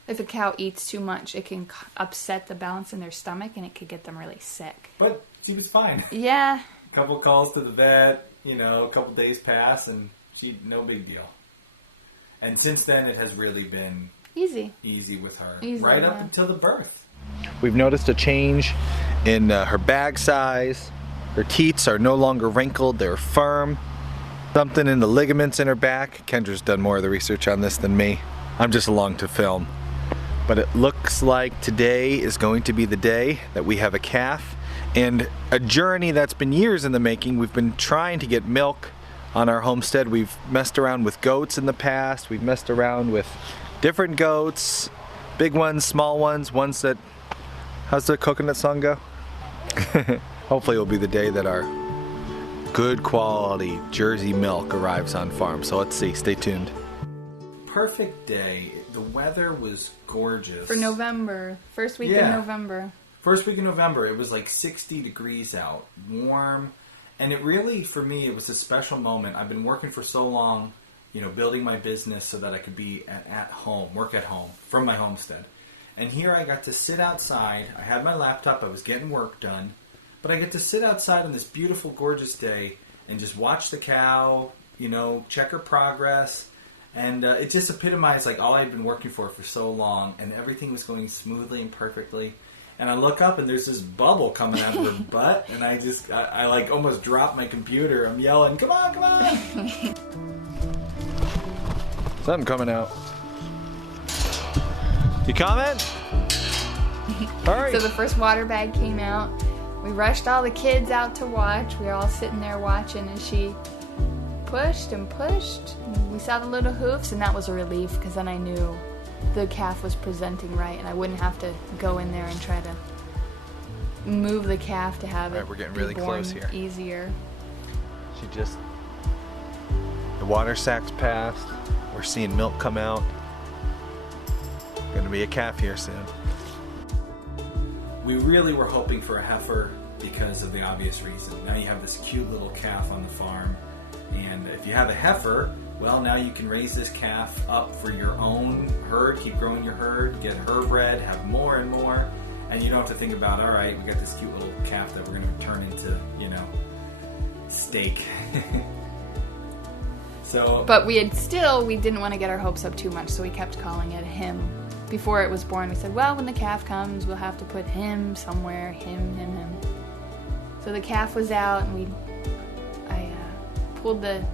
If a cow eats too much, it can upset the balance in their stomach, and it could get them really sick. But she was fine. Yeah. A couple calls to the vet, a couple days pass, and no big deal. And since then, it has really been easy with her, right up until the birth. We've noticed a change in her bag size. Her teats are no longer wrinkled, they're firm. Something in the ligaments in her back. Kendra's done more of the research on this than me. I'm just along to film. But it looks like today is going to be the day that we have a calf, and a journey that's been years in the making. We've been trying to get milk on our homestead. We've messed around with goats in the past. We've messed around with different goats, big ones, small ones that, how's the coconut song go? hopefully it'll be the day that our good quality Jersey milk arrives on farm. So let's see. Stay tuned. Perfect day. The weather was gorgeous. For November. First week in November. First week in November. It was like 60 degrees out. Warm. And it really, for me, it was a special moment. I've been working for so long, building my business so that I could be at home, work at home, from my homestead. And here I got to sit outside. I had my laptop. I was getting work done. But I get to sit outside on this beautiful, gorgeous day and just watch the cow, check her progress. And it just epitomized like all I'd been working for so long. And everything was going smoothly and perfectly. And I look up and there's this bubble coming out of her butt. And I like almost dropped my computer. I'm yelling, come on, come on. Something coming out. You coming? All right. So the first water bag came out. We rushed all the kids out to watch. We were all sitting there watching as she pushed and pushed. And we saw the little hoofs, and that was a relief because then I knew the calf was presenting right, and I wouldn't have to go in there and try to move the calf to have it. We're getting really close here. Easier. The water sack's passed. We're seeing milk come out. Gonna be a calf here soon. We really were hoping for a heifer because of the obvious reason. Now you have this cute little calf on the farm, and if you have a heifer, well, now you can raise this calf up for your own herd, keep growing your herd, get her bred, have more and more, and you don't have to think about, all right, we got this cute little calf that we're going to turn into, steak. But we didn't want to get our hopes up too much, so we kept calling it him. Before it was born, we said, well, when the calf comes, we'll have to put him somewhere, him. So the calf was out, and I pulled the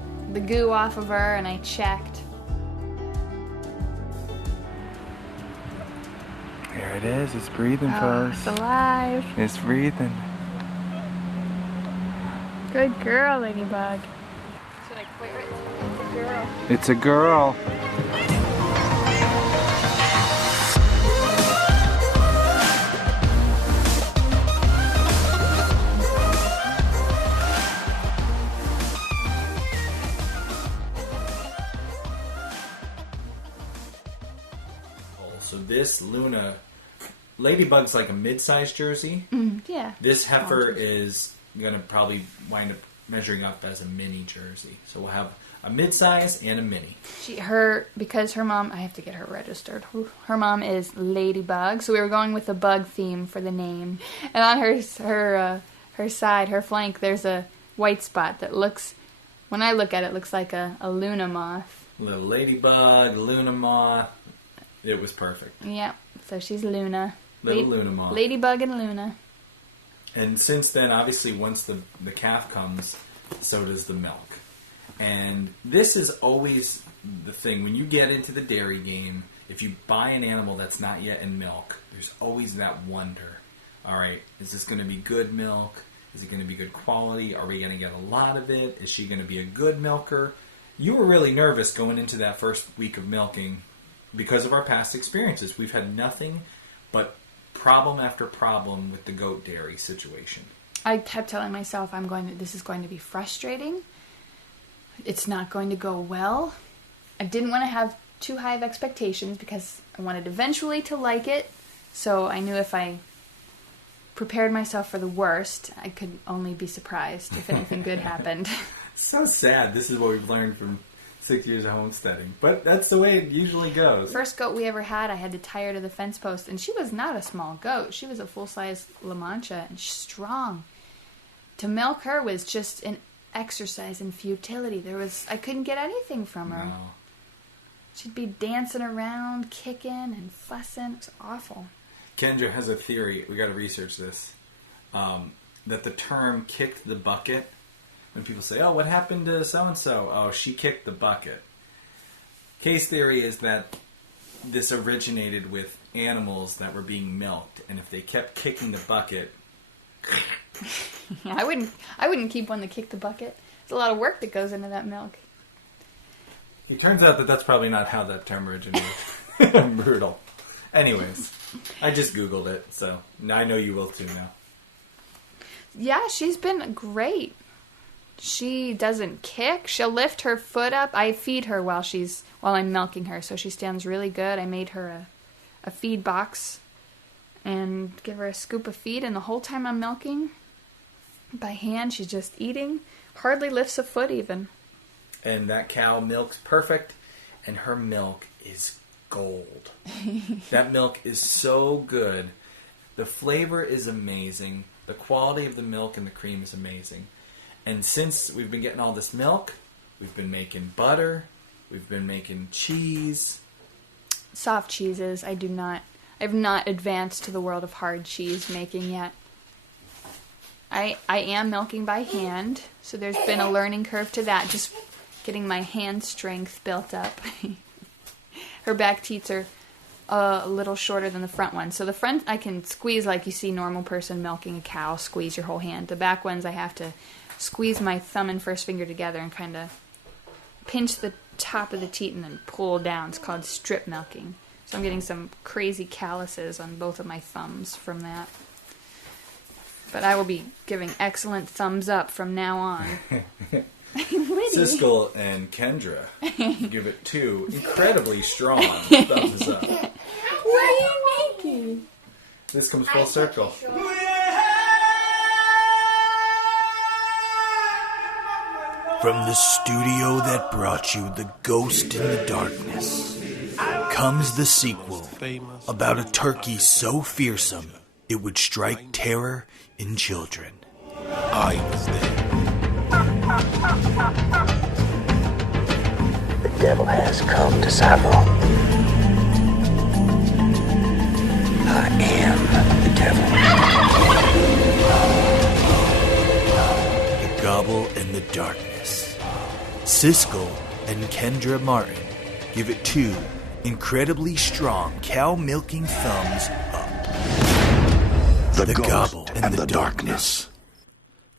goo off of her, and I checked. There it is. It's breathing, folks. It's alive. It's breathing. Good girl, Ladybug. Should I quit right now? It's a girl. It's a girl. So this Luna, Ladybug's like a mid-sized Jersey. Yeah. This heifer is going to probably wind up measuring up as a mini Jersey. So we'll have a mid-size and a mini. Because her mom, I have to get her registered. Her mom is Ladybug, so we were going with the bug theme for the name. And on her side, her flank, there's a white spot that looks, when I look at it, looks like a Luna moth. Little Ladybug, Luna moth. It was perfect. Yeah, so she's Luna. Little Luna moth. Ladybug and Luna. And since then, obviously, once the calf comes, so does the milk. And this is always the thing. When you get into the dairy game, if you buy an animal that's not yet in milk, there's always that wonder. All right, is this going to be good milk? Is it going to be good quality? Are we going to get a lot of it? Is she going to be a good milker? You were really nervous going into that first week of milking because of our past experiences. We've had nothing but problem after problem with the goat dairy situation. I kept telling myself, this is going to be frustrating. It's not going to go well. I didn't want to have too high of expectations because I wanted eventually to like it. So I knew if I prepared myself for the worst, I could only be surprised if anything good happened. So sad. This is what we've learned from 6 years of homesteading. But that's the way it usually goes. First goat we ever had, I had to tie her to the fence post. And she was not a small goat. She was a full-size La Mancha and strong. To milk her was just an exercise in futility. I couldn't get anything from her. No. She'd be dancing around, kicking and fussing. It was awful. Kendra has a theory, we got to research this, that the term kicked the bucket, when people say, oh, what happened to so-and-so? Oh, she kicked the bucket. Case theory is that this originated with animals that were being milked, and if they kept kicking the bucket... I wouldn't keep one that kicked the bucket. There's a lot of work that goes into that milk. It turns out that that's probably not how that term originated. Brutal. Anyways, I just Googled it, so now I know you will too now. Yeah, she's been great. She doesn't kick. She'll lift her foot up. I feed her while I'm milking her, so she stands really good. I made her a feed box and give her a scoop of feed, and the whole time I'm milking by hand, she's just eating. Hardly lifts a foot even. And that cow milks perfect, and her milk is gold. That milk is so good. The flavor is amazing. The quality of the milk and the cream is amazing. And since we've been getting all this milk, we've been making butter, we've been making cheese. Soft cheeses, I've not advanced to the world of hard cheese making yet. I am milking by hand, so there's been a learning curve to that, just getting my hand strength built up. Her back teats are a little shorter than the front ones. So the front I can squeeze like you see normal person milking a cow, squeeze your whole hand. The back ones I have to squeeze my thumb and first finger together and kind of pinch the top of the teat and then pull down. It's called strip milking. So I'm getting some crazy calluses on both of my thumbs from that. But I will be giving excellent thumbs up from now on. Siskel and Kendra give it 2 incredibly strong thumbs up. What are you making? This comes full circle. From the studio that brought you The Ghost in the Darkness comes the sequel about a turkey so fearsome it would strike terror in children. I was there. The devil has come to Savo. I am the devil. The Gobble and the Darkness. Siskel and Kendra Martin give it 2 incredibly strong cow-milking thumbs up. The Gobble and the Darkness.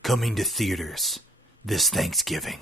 Coming to theaters this Thanksgiving.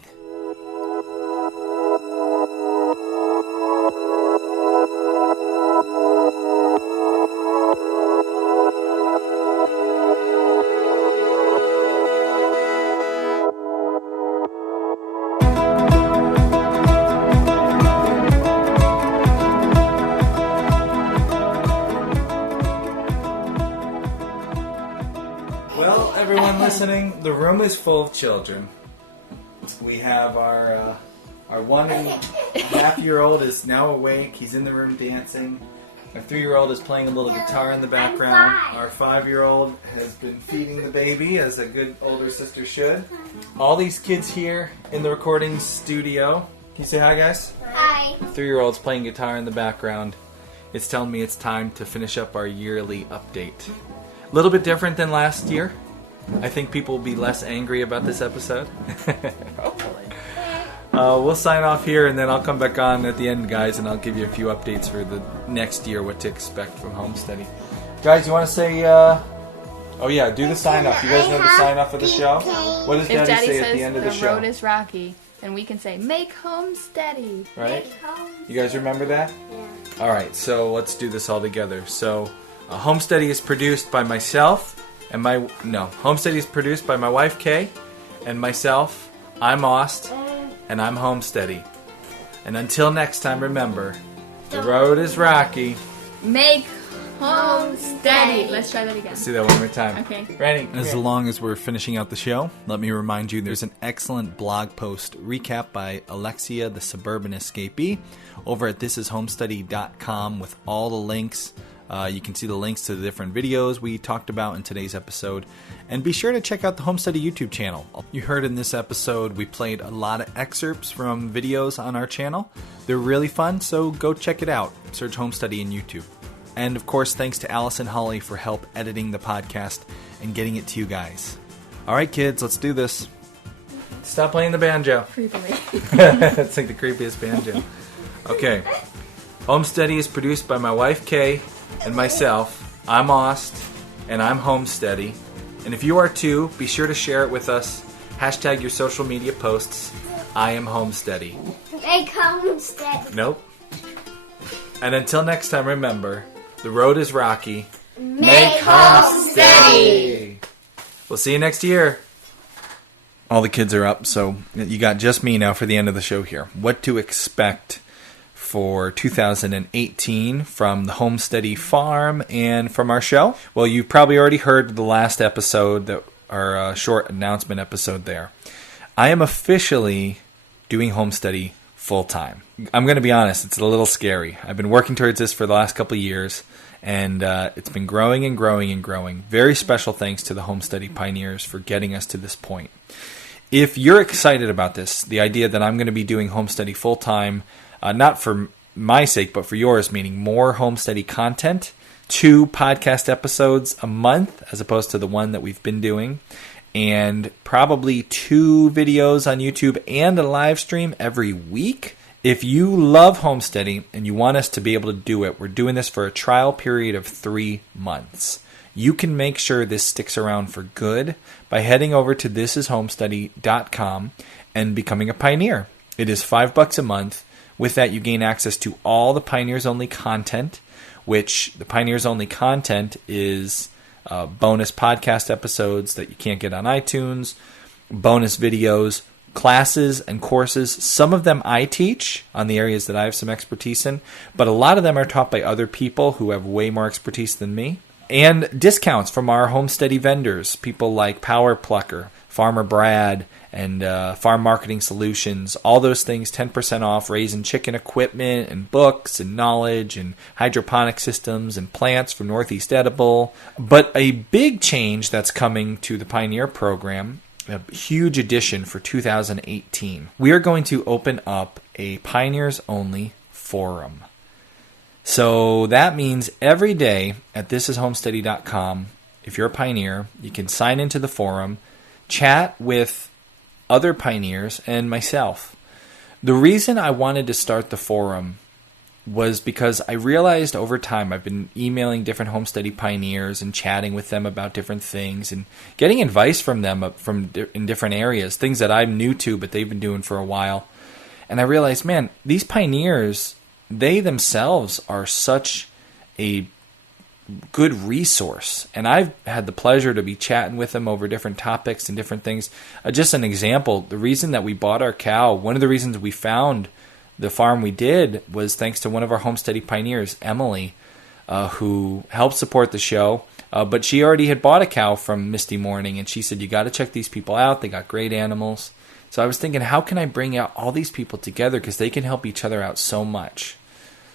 Well, everyone listening, the room is full of children. We have our 1.5-year-old is now awake. He's in the room dancing. Our 3-year-old is playing a little guitar in the background. Our 5-year-old has been feeding the baby, as a good older sister should. All these kids here in the recording studio. Can you say hi, guys? Hi. The 3-year-old's playing guitar in the background. It's telling me it's time to finish up our yearly update. A little bit different than last year. I think people will be less angry about this episode. Hopefully. We'll sign off here, and then I'll come back on at the end, guys, and I'll give you a few updates for the next year, what to expect from Homesteady. Guys, you want to say, oh yeah, do the sign-off. You guys know the sign-off of the show? What does If Daddy say says at the end of the the show? road is rocky, then we can say, make Homesteady. Right? You guys remember that? Yeah. Alright, so let's do this all together. So, Homesteady is produced by myself, and Homesteady is produced by my wife, Kay, and myself. I'm Aust, and I'm Homesteady. And until next time, remember, the road is rocky. Make Homesteady. Let's try that again. Let's do that one more time. Okay. Ready? As long as we're finishing out the show, let me remind you there's an excellent blog post recap by Alexia, the Suburban Escapee, over at thisishomesteady.com with all the links. You can see the links to the different videos we talked about in today's episode. And be sure to check out the Homesteady YouTube channel. You heard in this episode we played a lot of excerpts from videos on our channel. They're really fun, so go check it out. Search Homesteady in YouTube. And of course, thanks to Allison Holly for help editing the podcast and getting it to you guys. All right, kids, let's do this. Stop playing the banjo. Creepily. It's like the creepiest banjo. Okay. Homesteady is produced by my wife, Kay, and myself. I'm Aust, and I'm Homesteady. And if you are too, be sure to share it with us. Hashtag your social media posts. I am Homesteady. Make Homesteady. Nope. And until next time, remember, the road is rocky. Make Homesteady. We'll see you next year. All the kids are up, so you got just me now for the end of the show here. What to expect for 2018 from the Homesteady farm and from our show? Well, you've probably already heard the last episode, our short announcement episode there. I am officially doing Homesteady full-time. I'm going to be honest, it's a little scary. I've been working towards this for the last couple of years, and it's been growing and growing and growing. Very special thanks to the Homesteady pioneers for getting us to this point. If you're excited about this, the idea that I'm going to be doing Homesteady full-time, not for my sake, but for yours, meaning more Homesteady content, 2 podcast episodes a month as opposed to the one that we've been doing, and probably 2 videos on YouTube and a live stream every week. If you love Homesteady and you want us to be able to do it, we're doing this for a trial period of 3 months. You can make sure this sticks around for good by heading over to thisishomesteady.com and becoming a pioneer. It is $5 a month. With that, you gain access to all the Pioneers Only content, which the Pioneers Only content is bonus podcast episodes that you can't get on iTunes, bonus videos, classes and courses. Some of them I teach on the areas that I have some expertise in, but a lot of them are taught by other people who have way more expertise than me. And discounts from our Homesteady vendors, people like Power Plucker, Farmer Brad, and Farm Marketing Solutions. All those things, 10% off raising chicken equipment and books and knowledge and hydroponic systems and plants from Northeast Edible. But a big change that's coming to the Pioneer program, a huge addition for 2018. We are going to open up a Pioneers Only forum. So that means every day at thisishomesteady.com, if you're a pioneer, you can sign into the forum, chat with other pioneers and myself. The reason I wanted to start the forum was because I realized over time I've been emailing different Homesteady pioneers and chatting with them about different things and getting advice from them in different areas, things that I'm new to but they've been doing for a while. And I realized, man, these pioneers, they themselves are such a good resource. And I've had the pleasure to be chatting with them over different topics and different things. Just an example, the reason that we bought our cow, one of the reasons we found the farm we did was thanks to one of our Homesteady pioneers, Emily, who helped support the show. But she already had bought a cow from Misty Morning, and she said, you got to check these people out. They got great animals. So I was thinking, how can I bring out all these people together because they can help each other out so much.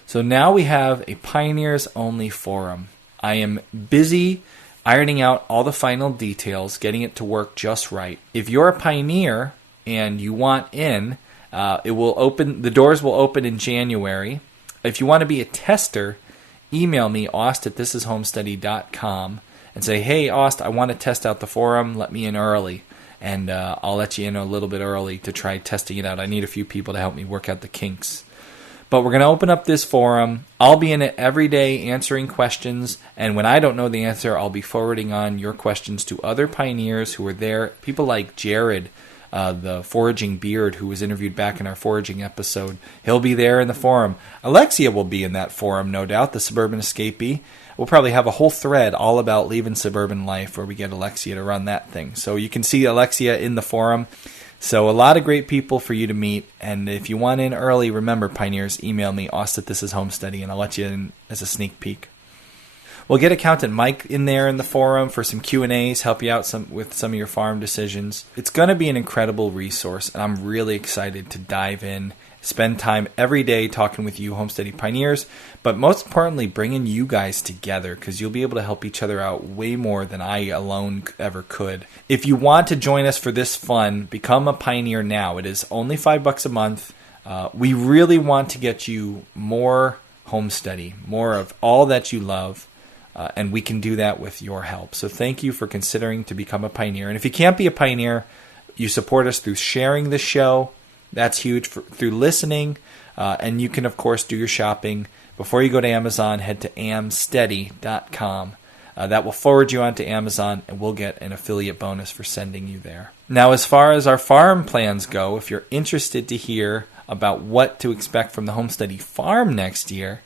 So now we have a Pioneers Only forum. I am busy ironing out all the final details, getting it to work just right. If you're a pioneer and you want in, the doors will open in January. If you want to be a tester, email me, Aust at thisishomesteady.com, and say, hey, Aust, I want to test out the forum. Let me in early. And I'll let you in a little bit early to try testing it out. I need a few people to help me work out the kinks. But we're going to open up this forum. I'll be in it every day answering questions. And when I don't know the answer, I'll be forwarding on your questions to other pioneers who are there. People like Jared, the foraging beard, who was interviewed back in our foraging episode. He'll be there in the forum. Alexia will be in that forum, no doubt, the suburban escapee. We'll probably have a whole thread all about leaving suburban life where we get Alexia to run that thing. So you can see Alexia in the forum. So a lot of great people for you to meet. And if you want in early, remember, pioneers, email me, Aust at thisishomesteady, and I'll let you in as a sneak peek. We'll get Accountant Mike in there in the forum for some Q&As, help you out with some of your farm decisions. It's going to be an incredible resource, and I'm really excited to dive in, spend time every day talking with you Homesteady pioneers, but most importantly, bringing you guys together because you'll be able to help each other out way more than I alone ever could. If you want to join us for this fun, become a pioneer now. It is only $5 a month. We really want to get you more Homesteady, more of all that you love. And we can do that with your help. So thank you for considering to become a pioneer. And if you can't be a pioneer, you support us through sharing the show. That's huge. Through listening. And you can, of course, do your shopping. Before you go to Amazon, head to amsteady.com. That will forward you onto Amazon, and we'll get an affiliate bonus for sending you there. Now, as far as our farm plans go, if you're interested to hear about what to expect from the Homesteady farm next year,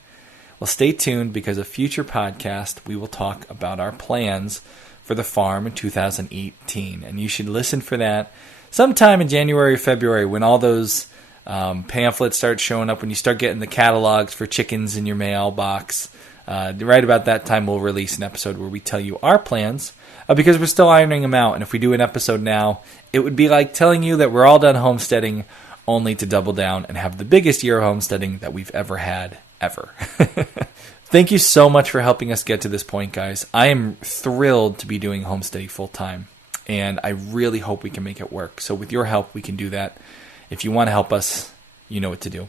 well, stay tuned because a future podcast we will talk about our plans for the farm in 2018. And you should listen for that sometime in January or February when all those pamphlets start showing up, when you start getting the catalogs for chickens in your mailbox. Right about that time, we'll release an episode where we tell you our plans, because we're still ironing them out. And if we do an episode now, it would be like telling you that we're all done homesteading, only to double down and have the biggest year of homesteading that we've ever had, ever. Thank you so much for helping us get to this point, guys. I am thrilled to be doing Homesteady full time, and I really hope we can make it work. So with your help, we can do that. If you want to help us, you know what to do.